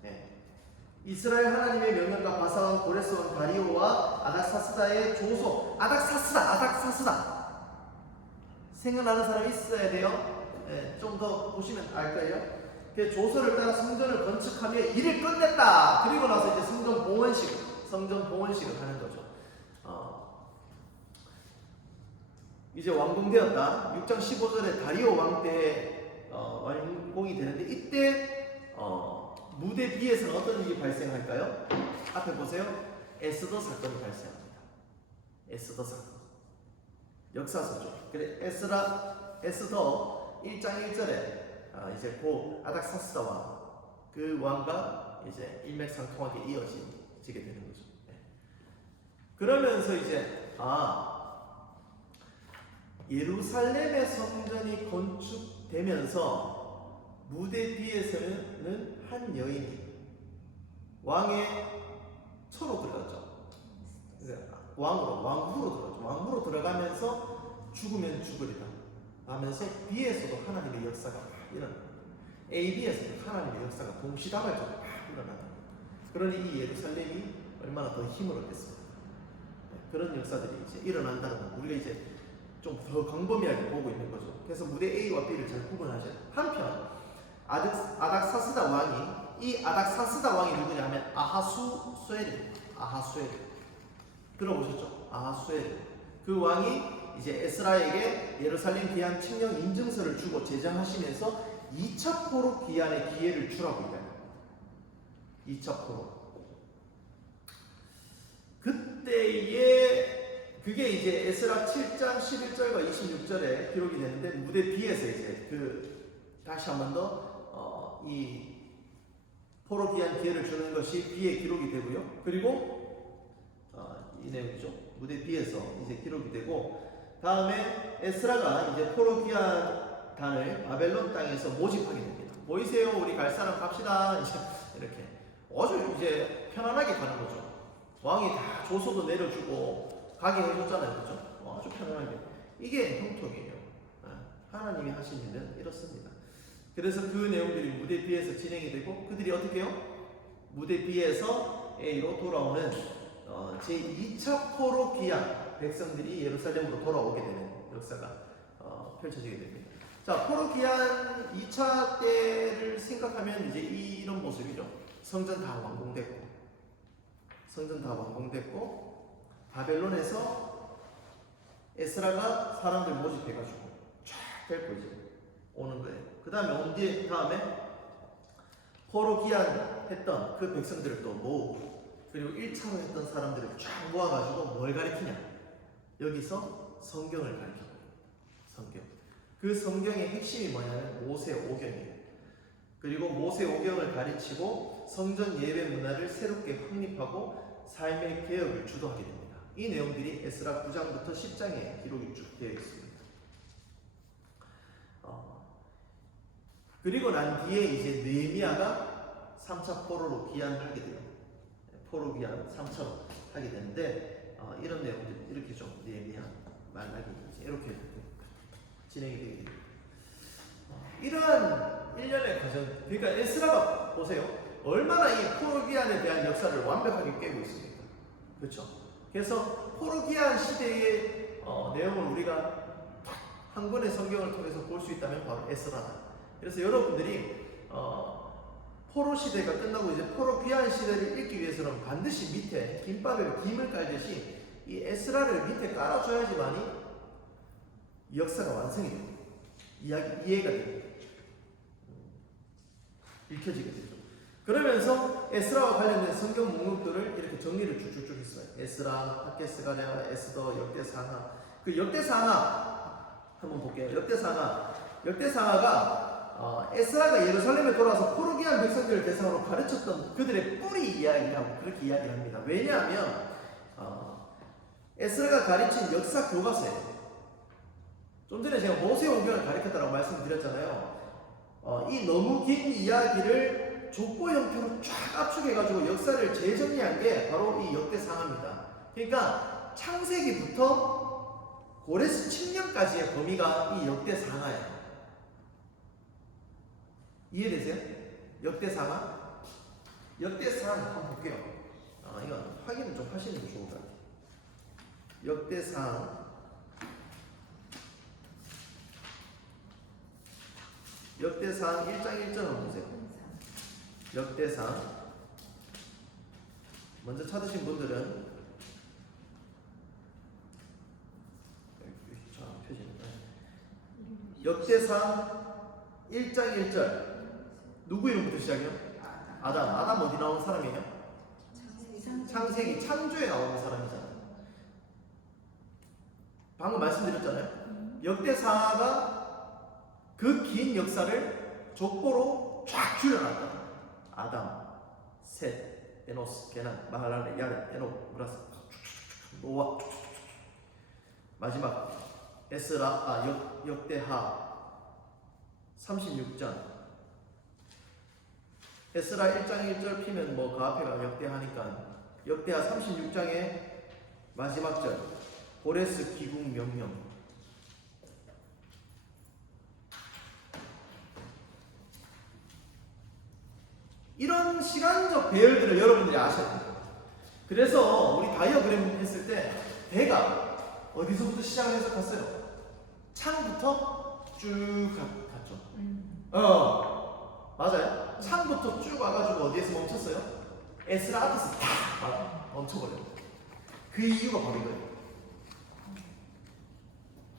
네. 이스라엘 하나님의 명령과 바사왕 고레스왕 다리오와 아닥사스다의 조소. 아닥사스다. 생각나는 사람이 있어야 돼요. 네, 좀 더 보시면 알 거예요. 그 조서를 따라 성전을 건축하며 일을 끝냈다. 그리고 나서 이제 성전 봉헌식을 하는 거죠. 이제 완공되었다. 6장 15절에 다리오 왕 때 완공이 되는데 이때 무대 B에서는 어떤 일이 발생할까요? 앞에 보세요. 에스더 사건이 발생합니다. 에스더 사건. 역사서죠. 그래 에스더 1장 1절에 이제 고 아닥사스다 왕, 그 왕과 이제 일맥상통하게 이어지게 되는 거죠. 네. 그러면서 이제 예루살렘의 성전이 건축되면서 무대 뒤에서는 한 여인이 왕의 처로 들어갔죠. 왕후로 들어갔죠. 왕후로 들어가면서 죽으면 죽으리다 하면서 B에서도 하나님의 역사가 일어납니다. AB에서도 하나님의 역사가 동시다발적으로 일어납니다. 그러니 이 예루살렘이 얼마나 더 힘을 얻겠습니까? 그런 역사들이 이제 일어난다는 건 우리가 이제 좀 더 광범위하게 보고 있는 거죠. 그래서 무대 A와 B를 잘 구분하셔야 돼요. 한편 아닥사스다 왕이, 이 아닥사스다 왕이 누구냐 하면 아하수에르입니다. 아하수에르 들어보셨죠? 아하수에르. 그 왕이 이제 에스라에게 예루살렘 기한 칙령 인증서를 주고 제정하시면서 2차 포로 기한의 기회를 주라고 이야기합니다. 2차 포로. 그때에 그게 이제 에스라 7장 11절과 26절에 기록이 되는데 무대 B에서 이제 다시 한 번 더 이 포로 기한 기회를 주는 것이 B에 기록이 되고요. 그리고 이 내용이죠. 무대 B에서 이제 기록이 되고, 다음에 에스라가 이제 포로 기한 단을 바벨론 땅에서 모집하게 됩니다. 보이세요? 우리 갈 사람 갑시다. 이제 이렇게 아주 이제 편안하게 가는 거죠. 왕이 다 조서도 내려주고 가게 해줬잖아요, 그렇죠? 아주 편안하게. 이게 형통이에요. 하나님이 하신 일은 이렇습니다. 그래서 그 내용들이 무대 B에서 진행이 되고, 그들이 어떻게 해요? 무대 B에서 A로 돌아오는 제2차 포로 기한 백성들이 예루살렘으로 돌아오게 되는 역사가 펼쳐지게 됩니다. 자, 포로 기한 2차 때를 생각하면 이제 이런 모습이죠. 성전 다 완공됐고 바벨론에서 에스라가 사람들 모집해가지고 쫙 데리고 이제 오는 거예요. 그 다음에 온 뒤에 포로 기한 했던 그 백성들을 또 모으고, 그리고 1차로 했던 사람들을 쫙 모아가지고 뭘 가르치냐? 여기서 성경을 가르쳐요. 성경. 그 성경의 핵심이 뭐냐면 모세오경이에요. 그리고 모세오경을 가르치고 성전 예배 문화를 새롭게 확립하고 삶의 개혁을 주도하게 됩니다. 이 내용들이 에스라 9장부터 10장에 기록이 쭉 되어 있습니다. 그리고 난 뒤에 이제 느헤미야가 3차 포로로 귀환을 하게 돼요. 포로 귀환 3차로 하게 되는데 이런 내용들이 이렇게 좀 느헤미야, 말라기 이렇게 진행이 되게 됩니다. 이러한 일련의 과정, 그러니까 에스라가 보세요. 얼마나 이 포로 귀환에 대한 역사를 완벽하게 깨고 있습니까? 그렇죠? 그래서 포로 귀환 시대의 내용을 우리가 한 권의 성경을 통해서 볼 수 있다면 바로 에스라다. 그래서 여러분들이 포로 시대가 끝나고 이제 포로 귀환 시대를 읽기 위해서는 반드시 밑에 김밥에 김을 깔듯이 이 에스라를 밑에 깔아줘야지만이 역사가 완성이 됩니다. 이해가 됩니다. 읽혀지게 되죠. 그러면서 에스라와 관련된 성경 목록들을 이렇게 정리를 쭉쭉쭉 했어요. 에스라, 학개스가랴, 에스더, 역대상하. 그 역대상하 한번 볼게요. 역대상하가 에스라가 예루살렘에 돌아와서 포로 귀한 백성들을 대상으로 가르쳤던 그들의 뿌리 이야기라고 그렇게 이야기를 합니다. 왜냐하면 에스라가 가르친 역사 교과서예요. 좀 전에 제가 모세오경을 가르쳤다고 말씀드렸잖아요. 이 너무 긴 이야기를 족보 형태로 쫙 압축해가지고 역사를 재정리한 게 바로 이 역대상하입니다. 그러니까 창세기부터 고레스 칙령까지의 범위가 이 역대상하예요. 이해되세요? 역대상하? 역대상 한번 볼게요. 이거 확인을 좀 하시는 게 좋을 것 같아요. 역대상 1장 1절 한번 보세요. 역대상 먼저 찾으신 분들은 역대상 1장 1절 누구 이름부터 시작해요? 아담 어디 나오는 사람이에요? 창세기 창조에 나오는 사람이잖아요. 방금 말씀드렸잖아요. 역대사가 그 긴 역사를 족보로 쫙 줄여놨다. 아담, 셋, 에노스, 게난, 마할랄레, 야렛, 에녹, 브라스, 노아, 마지막 에스라, 역대하 36장. 에스라 1장 1절 피면 뭐 그 앞에가 역대하니까 역대하 36장의 마지막 절 고레스 기국 명령. 이런 시간적 배열들을 여러분들이 아셔야 돼요. 그래서 우리 다이어그램 했을 때 대가 어디서부터 시작을 해서 갔어요? 창부터 쭉 갔죠. 맞아요. 창부터 쭉 와가지고 어디에서 멈췄어요? 에스라 앞에서 탁 멈춰버려요. 그 이유가 바로 이거예요.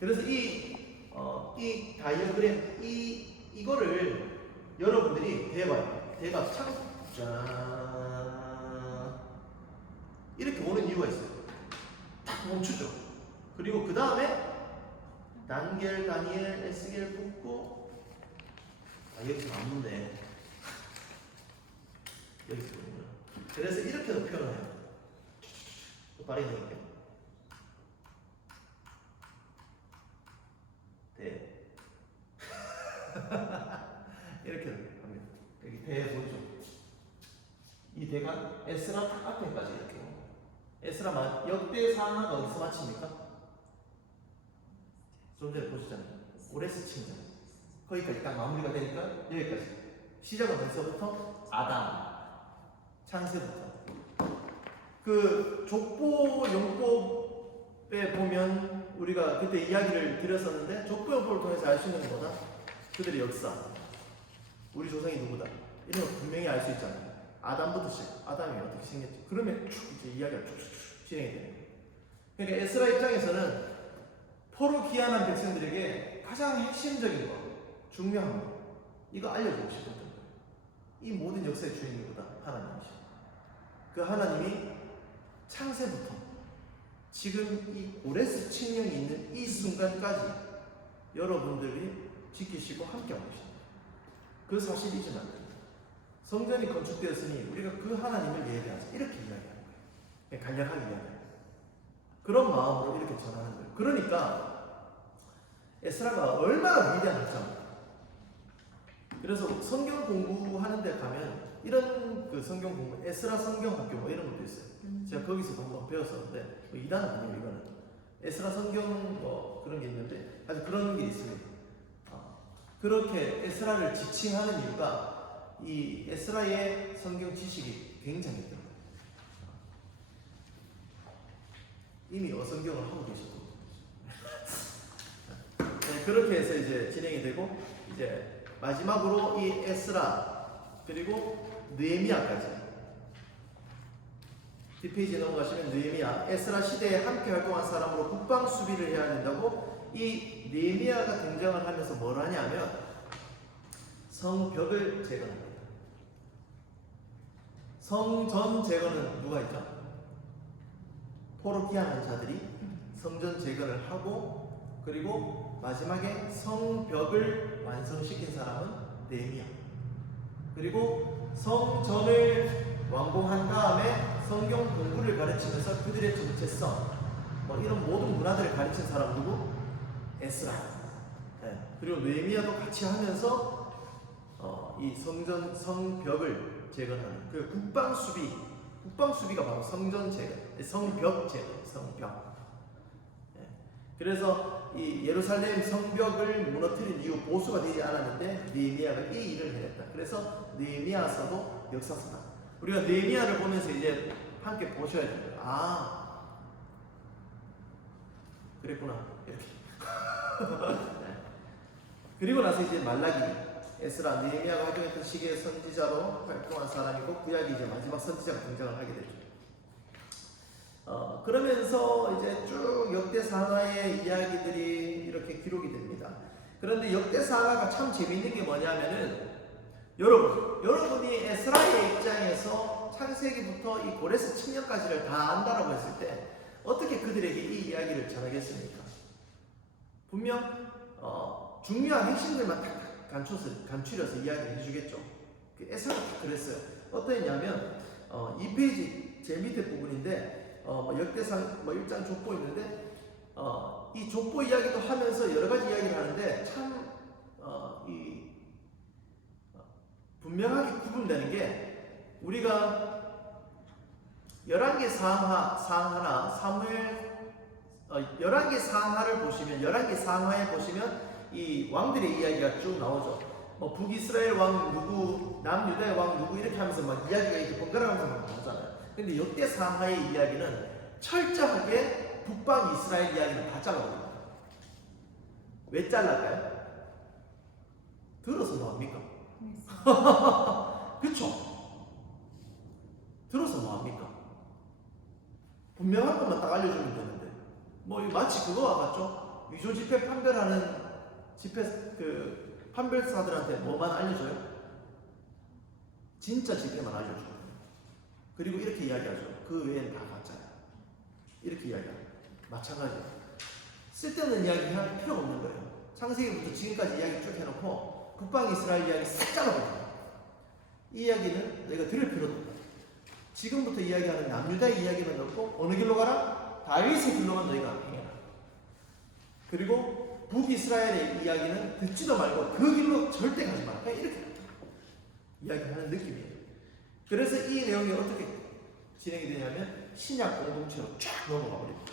그래서 이 다이어그램 이거를 여러분들이 대봐요. 대가 창 이렇게 오는 이유가 있어요. 딱 멈추죠. 그리고 그 다음에 단겔, 다니엘, 에스겔 붙고 여기서 안 붙네. 여기서 붙는구나. 그래서 이렇게도 표현을 해요. 또 빠르게 넣을게요. 대 이렇게 합니다. 여기 대 보이죠? 이 대가 에스라 앞에까지 이렇게 에스라 역대상하가 어디서 마칩니까? 좀 전에 보셨잖아요. 고레스 칭찬. 거기까지 딱 마무리가 되니까 여기까지. 시작은 어디서부터? 아담. 창세부터. 그 족보 용법에 보면 우리가 그때 이야기를 드렸었는데 족보 용법을 통해서 알 수 있는 것보다 그들의 역사, 우리 조상이 누구다 이런 거 분명히 알 수 있잖아요. 아담부터 시작. 아담이 어떻게 생겼지? 그러면 쭉 이제 이야기가 쭉쭉 진행이 되는 거예요. 그러니까 에스라 입장에서는 포로 귀환한 백성들에게 가장 핵심적인 거, 중요한 거, 이거 알려주고 싶었던 거예요. 이 모든 역사의 주인이 누구다? 하나님이시죠. 그 하나님이 창세부터 지금 이 고레스 칙령이 있는 이 순간까지 여러분들이 지키시고 함께하고 계십니다. 그 사실을 잊으면 안 됩니다. 성전이 건축되었으니 우리가 그 하나님을 예배하자. 이렇게 이야기하는 거예요. 간략하게 이야기하는 거예요. 그런 마음으로 이렇게 전하는 거예요. 그러니까 에스라가 얼마나 위대한 학자입니까? 그래서 성경 공부하는 데 가면 이런 그 성경 공부, 에스라 성경 학교 뭐 이런 것도 있어요. 제가 거기서 한번 배웠었는데 뭐 2단은 아니에요. 이거는 에스라 성경 뭐 그런 게 있는데 아주 그런 게 있습니다. 그렇게 에스라를 지칭하는 이유가 이 에스라의 성경 지식이 굉장히 있다. 이미 어성경을 하고 계셨고 네, 그렇게 해서 이제 진행이 되고 이제 마지막으로 이 에스라 그리고 느헤미야까지 뒷페이지에 넘어가시면 느헤미야 에스라 시대에 함께 활동한 사람으로 국방 수비를 해야 된다고 이 느헤미야가 등장을 하면서 뭘 하냐면 성벽을 재건합니다. 성전 재건은 누가 있죠? 포로 귀환한 자들이 성전 재건을 하고 그리고 마지막에 성벽을 완성시킨 사람은 느헤미야. 그리고 성전을 완공한 다음에 성경 공부를 가르치면서 그들의 정체성 뭐 이런 모든 문화들을 가르친 사람 누구? 에스라. 네. 그리고 느헤미야도 같이 하면서 이 성벽을 재건하는 그 국방 수비가 바로 성전 재건, 성벽 재건, 성벽. 네. 그래서 이 예루살렘 성벽을 무너뜨린 이후 보수가 되지 않았는데 느헤미야가 이 일을 해냈다. 그래서 느헤미야서도 역사서다. 우리가 느헤미야를 보면서 이제 함께 보셔야 돼요. 아, 그랬구나 이렇게. 네. 그리고 나서 이제 말라기, 에스라, 느헤미야가 활동했던 시기의 선지자로 활동한 사람이고 구약이 이제 마지막 선지자가 등장을 하게 되죠. 그러면서 이제 쭉 역대상하의 이야기들이 이렇게 기록이 됩니다. 그런데 역대상하가 참 재미있는 게 뭐냐면은 여러분이 에스라의 입장에서 창세기부터 이 고레스 칙령까지를 다 안다라고 했을 때 어떻게 그들에게 이 이야기를 전하겠습니까? 분명 중요한 핵심들만 탁 간추려서 이야기를 해주겠죠. 에스라가 다 그랬어요. 어떠했냐면 2페이지 제일 밑에 부분인데 역대상 1장 족보 있는데 이 족보 이야기도 하면서 여러 가지 이야기를 하는데 참 분명하게 구분되는 게 우리가 11개 상하나 사무엘 11개 상하를 보시면 11개 상하에 보시면 이 왕들의 이야기가 쭉 나오죠. 북이스라엘 왕 누구, 남유다의 왕 누구 이렇게 하면서 막 이야기가 이렇게 번갈아가면서 막 나오잖아요. 근데 역대 상하의 이야기는 철저하게 북방 이스라엘 이야기를 다 잘라버립니다. 왜 잘랄까요? 들어서 뭐합니까? 그쵸? 들어서 뭐합니까? 분명한 것만 딱 알려주면 되는데 마치 그거와 같죠? 위조 지폐 판별하는 판별사들한테 뭐만 알려줘요? 진짜 지폐만 알려줘요. 그리고 이렇게 이야기하죠. 그 외에는 다 가짜야. 이렇게 이야기합니다. 마찬가지예요. 쓸데없는 이야기 할 필요가 없는 거예요. 창세기부터 지금까지 이야기 쭉 해놓고 북방 이스라엘 이야기 싹 잘라버려요. 이 이야기는 너희가 들을 필요도 없다. 지금부터 이야기하는 남유다의 이야기만 넣고 어느 길로 가라? 다윗의 길로만 너희가 행해라. 그리고 북이스라엘의 이야기는 듣지도 말고 그 길로 절대 가지 마라. 그냥 이렇게 이야기하는 느낌이에요. 그래서 이 내용이 어떻게 진행이 되냐면 신약 공동체로 쫙 넘어가 버립니다.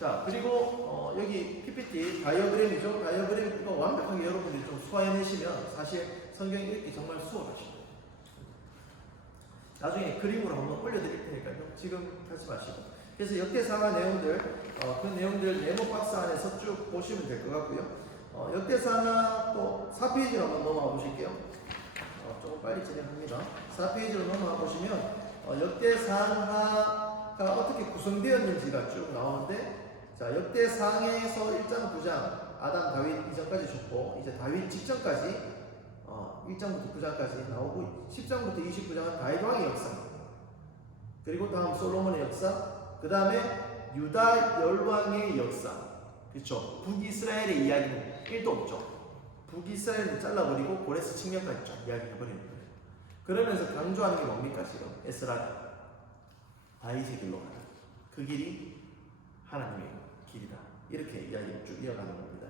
자, 그리고 여기 PPT 다이어그램이죠. 다이어그램 이거 완벽하게 여러분들이 좀 소화해내시면 사실 성경 읽기 정말 수월하시죠. 나중에 그림으로 한번 올려드릴 테니까요. 지금 하지 마시고. 그래서 역대상하 내용들, 그 내용들 네모 박스 안에서 쭉 보시면 될 것 같고요. 역대상하 또 4페이지로 한번 넘어가 보실게요. 조금 빨리 진행합니다. 4페이지로 넘어가 보시면 역대상하가 어떻게 구성되었는지가 쭉 나오는데, 자, 역대상에서 1장, 9장 아담 다윗 이전까지 줬고 이제 다윗 직전까지 1장부터 9장까지 나오고 10장부터 29장은 다윗 왕의 역사, 그리고 다음 솔로몬의 역사, 그 다음에 유다 열왕의 역사. 그렇죠. 북이스라엘의 이야기는 1도 없죠. 북이스라엘은 잘라버리고 고레스 칙령까지 쫙 이야기해버리는 거예요. 그러면서 강조하는 게 뭡니까? 지금 에스라가 다윗의 길로 가라. 그 길이 하나님의 길이다. 이렇게 이야기를 쭉 이어가는 겁니다.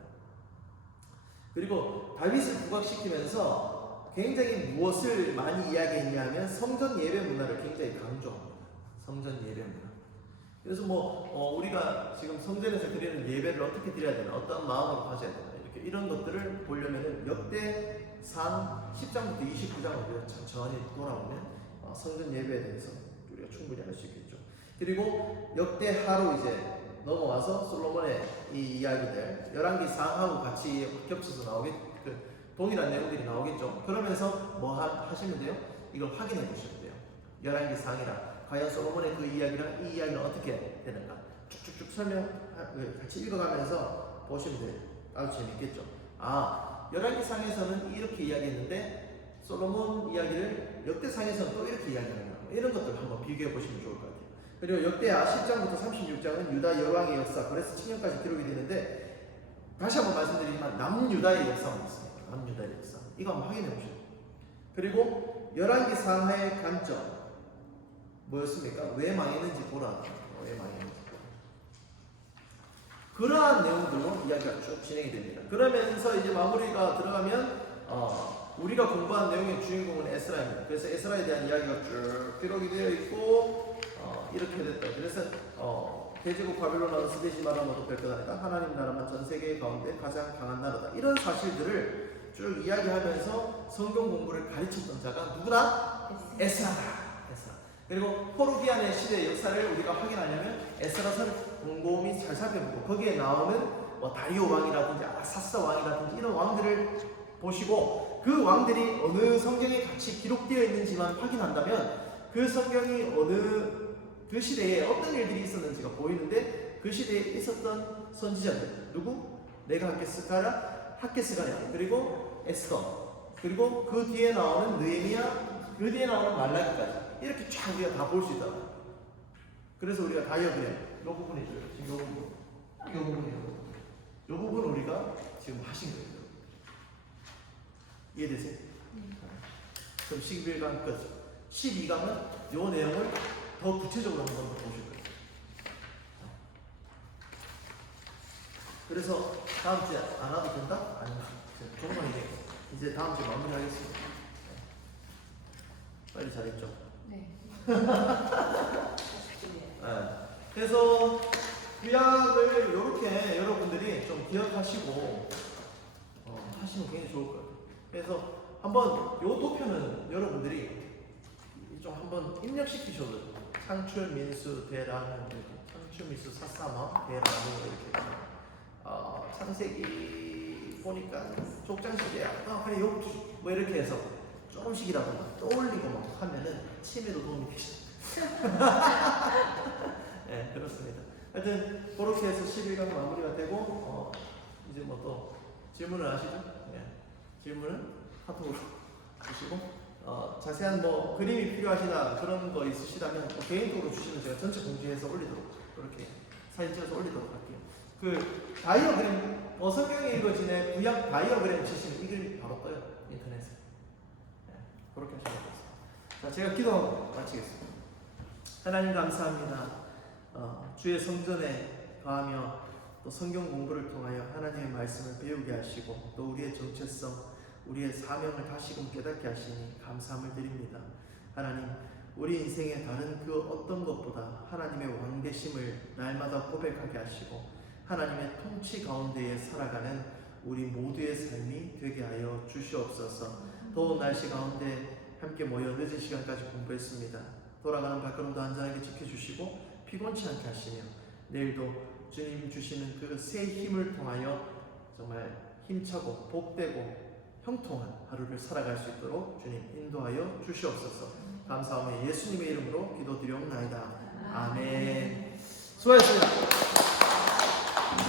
그리고 다윗을 부각시키면서 굉장히 무엇을 많이 이야기했냐면 성전 예배 문화를 굉장히 강조합니다. 성전 예배 문화. 그래서 우리가 지금 성전에서 드리는 예배를 어떻게 드려야 되나, 어떤 마음으로 가져야 되나, 이렇게 이런 것들을 보려면은 역대상 10장부터 29장을 우리가 천천히 돌아오면 성전 예배에 대해서 우리가 충분히 알 수 있겠죠. 그리고 역대하로 이제 넘어와서 솔로몬의 이 이야기들 11개 상하고 같이 겹쳐서 동일한 내용들이 나오겠죠. 그러면서 하시면 돼요? 이걸 확인해 보시면 돼요. 11개 상이라 과연 솔로몬의 그 이야기랑 이 이야기는 어떻게 되는가 쭉쭉쭉 같이 읽어가면서 보시면 돼요. 아주 재밌겠죠. 11개 상에서는 이렇게 이야기했는데 솔로몬 이야기를 역대상에서는 또 이렇게 이야기하는 거, 이런 것들을 한번 비교해 보시면 좋을 것 같아요. 그리고 역대하 10장부터 36장은 유다 열왕의 역사, 고레스 칙령까지 기록이 되는데, 다시 한번 말씀드리지만 남유다의 역사만 있습니다. 남유다의 역사. 이거 한번 확인해 보시죠. 그리고 11개 상하의 관점 뭐였습니까? 왜 망했는지 보라. 왜 망했는지 보라. 그러한 내용들로 이야기가 쭉 진행이 됩니다. 그러면서 이제 마무리가 들어가면 우리가 공부한 내용의 주인공은 에스라입니다. 그래서 에스라에 대한 이야기가 쭉 기록이 되어 있고 이렇게 됐다. 그래서 대제국 바빌론하고 스데시 마라 모두 뺄거다. 하나님 나라만 전 세계 가운데 가장 강한 나라다. 이런 사실들을 쭉 이야기하면서 성경 공부를 가르쳤던 자가 누구다? 에스라다. 그리고 포르기안의 시대의 역사를 우리가 확인하려면 에스라서를 곰곰이 잘 살펴보고 거기에 나오는 뭐 다리오 왕이라든지 아사사 왕이라든지 이런 왕들을 보시고 그 왕들이 어느 성경에 같이 기록되어 있는지만 확인한다면 그 성경이 어느 그 시대에 어떤 일들이 있었는지가 보이는데 그 시대에 있었던 선지자들 누구? 내가 학개스가랴 그리고 에스더 그리고 그 뒤에 나오는 느헤미야 그 뒤에 나오는 말라기까지 이렇게 쫙 우리가 다 볼 수 있다. 그래서 우리가 다이어그램 이 부분이죠. 지금 이 부분이요. 이 부분 우리가 지금 하신 거예요. 이해되세요? 그럼 11강 끝. 12강은 이 내용을 더 구체적으로 한번 더 보실 거예요. 그래서 다음 주에 안 와도 된다? 아니면 조금만 이제 다음 주에 마무리하겠습니다. 빨리 잘했죠? 네. 네. 그래서 구약을 이렇게 여러분들이 좀 기억하시고 하시면 굉장히 좋을 거예요. 그래서 한번 요 도표는 여러분들이 좀 한번 입력시키셔도 돼요. 창출 민수 대라는 창출 민수 사사마 대라는 이렇게 창세기 보니까 족장시대야 그래 뭐 이렇게 해서 조금씩이라도 떠올리고 막 하면은 치매도 도움이 되시죠. 네, 그렇습니다. 하여튼 그렇게 해서 11강 마무리가 되고 이제 뭐 또 질문을 하시죠? 네. 질문은 카톡으로 주시고 자세한 뭐 그림이 필요하시다 그런 거 있으시다면 개인적으로 주시면 제가 전체 공지해서 올리도록 그렇게 사진 찍어서 올리도록 할게요. 그 다이어그램 성경에 읽어지는 구약 다이어그램 치시면 이 그림이 바로 떠요 인터넷에. 네, 그렇게 하시면 되겠습니다. 자, 제가 기도하고 마치겠습니다. 하나님 감사합니다. 주의 성전에 가하며 또 성경 공부를 통하여 하나님의 말씀을 배우게 하시고 또 우리의 정체성, 우리의 사명을 다시금 깨닫게 하시니 감사함을 드립니다. 하나님, 우리 인생의 다른 그 어떤 것보다 하나님의 왕되심을 날마다 고백하게 하시고 하나님의 통치 가운데에 살아가는 우리 모두의 삶이 되게 하여 주시옵소서. 더운 날씨 가운데 함께 모여 늦은 시간까지 공부했습니다. 돌아가는 발걸음도 안전하게 지켜주시고 피곤치 않게 하시며 내일도 주님 주시는 그 새 힘을 통하여 정말 힘차고 복되고 형통한 하루를 살아갈 수 있도록 주님 인도하여 주시옵소서. 감사하며 예수님의 이름으로 기도드리옵나이다. 아멘. 수고하셨습니다.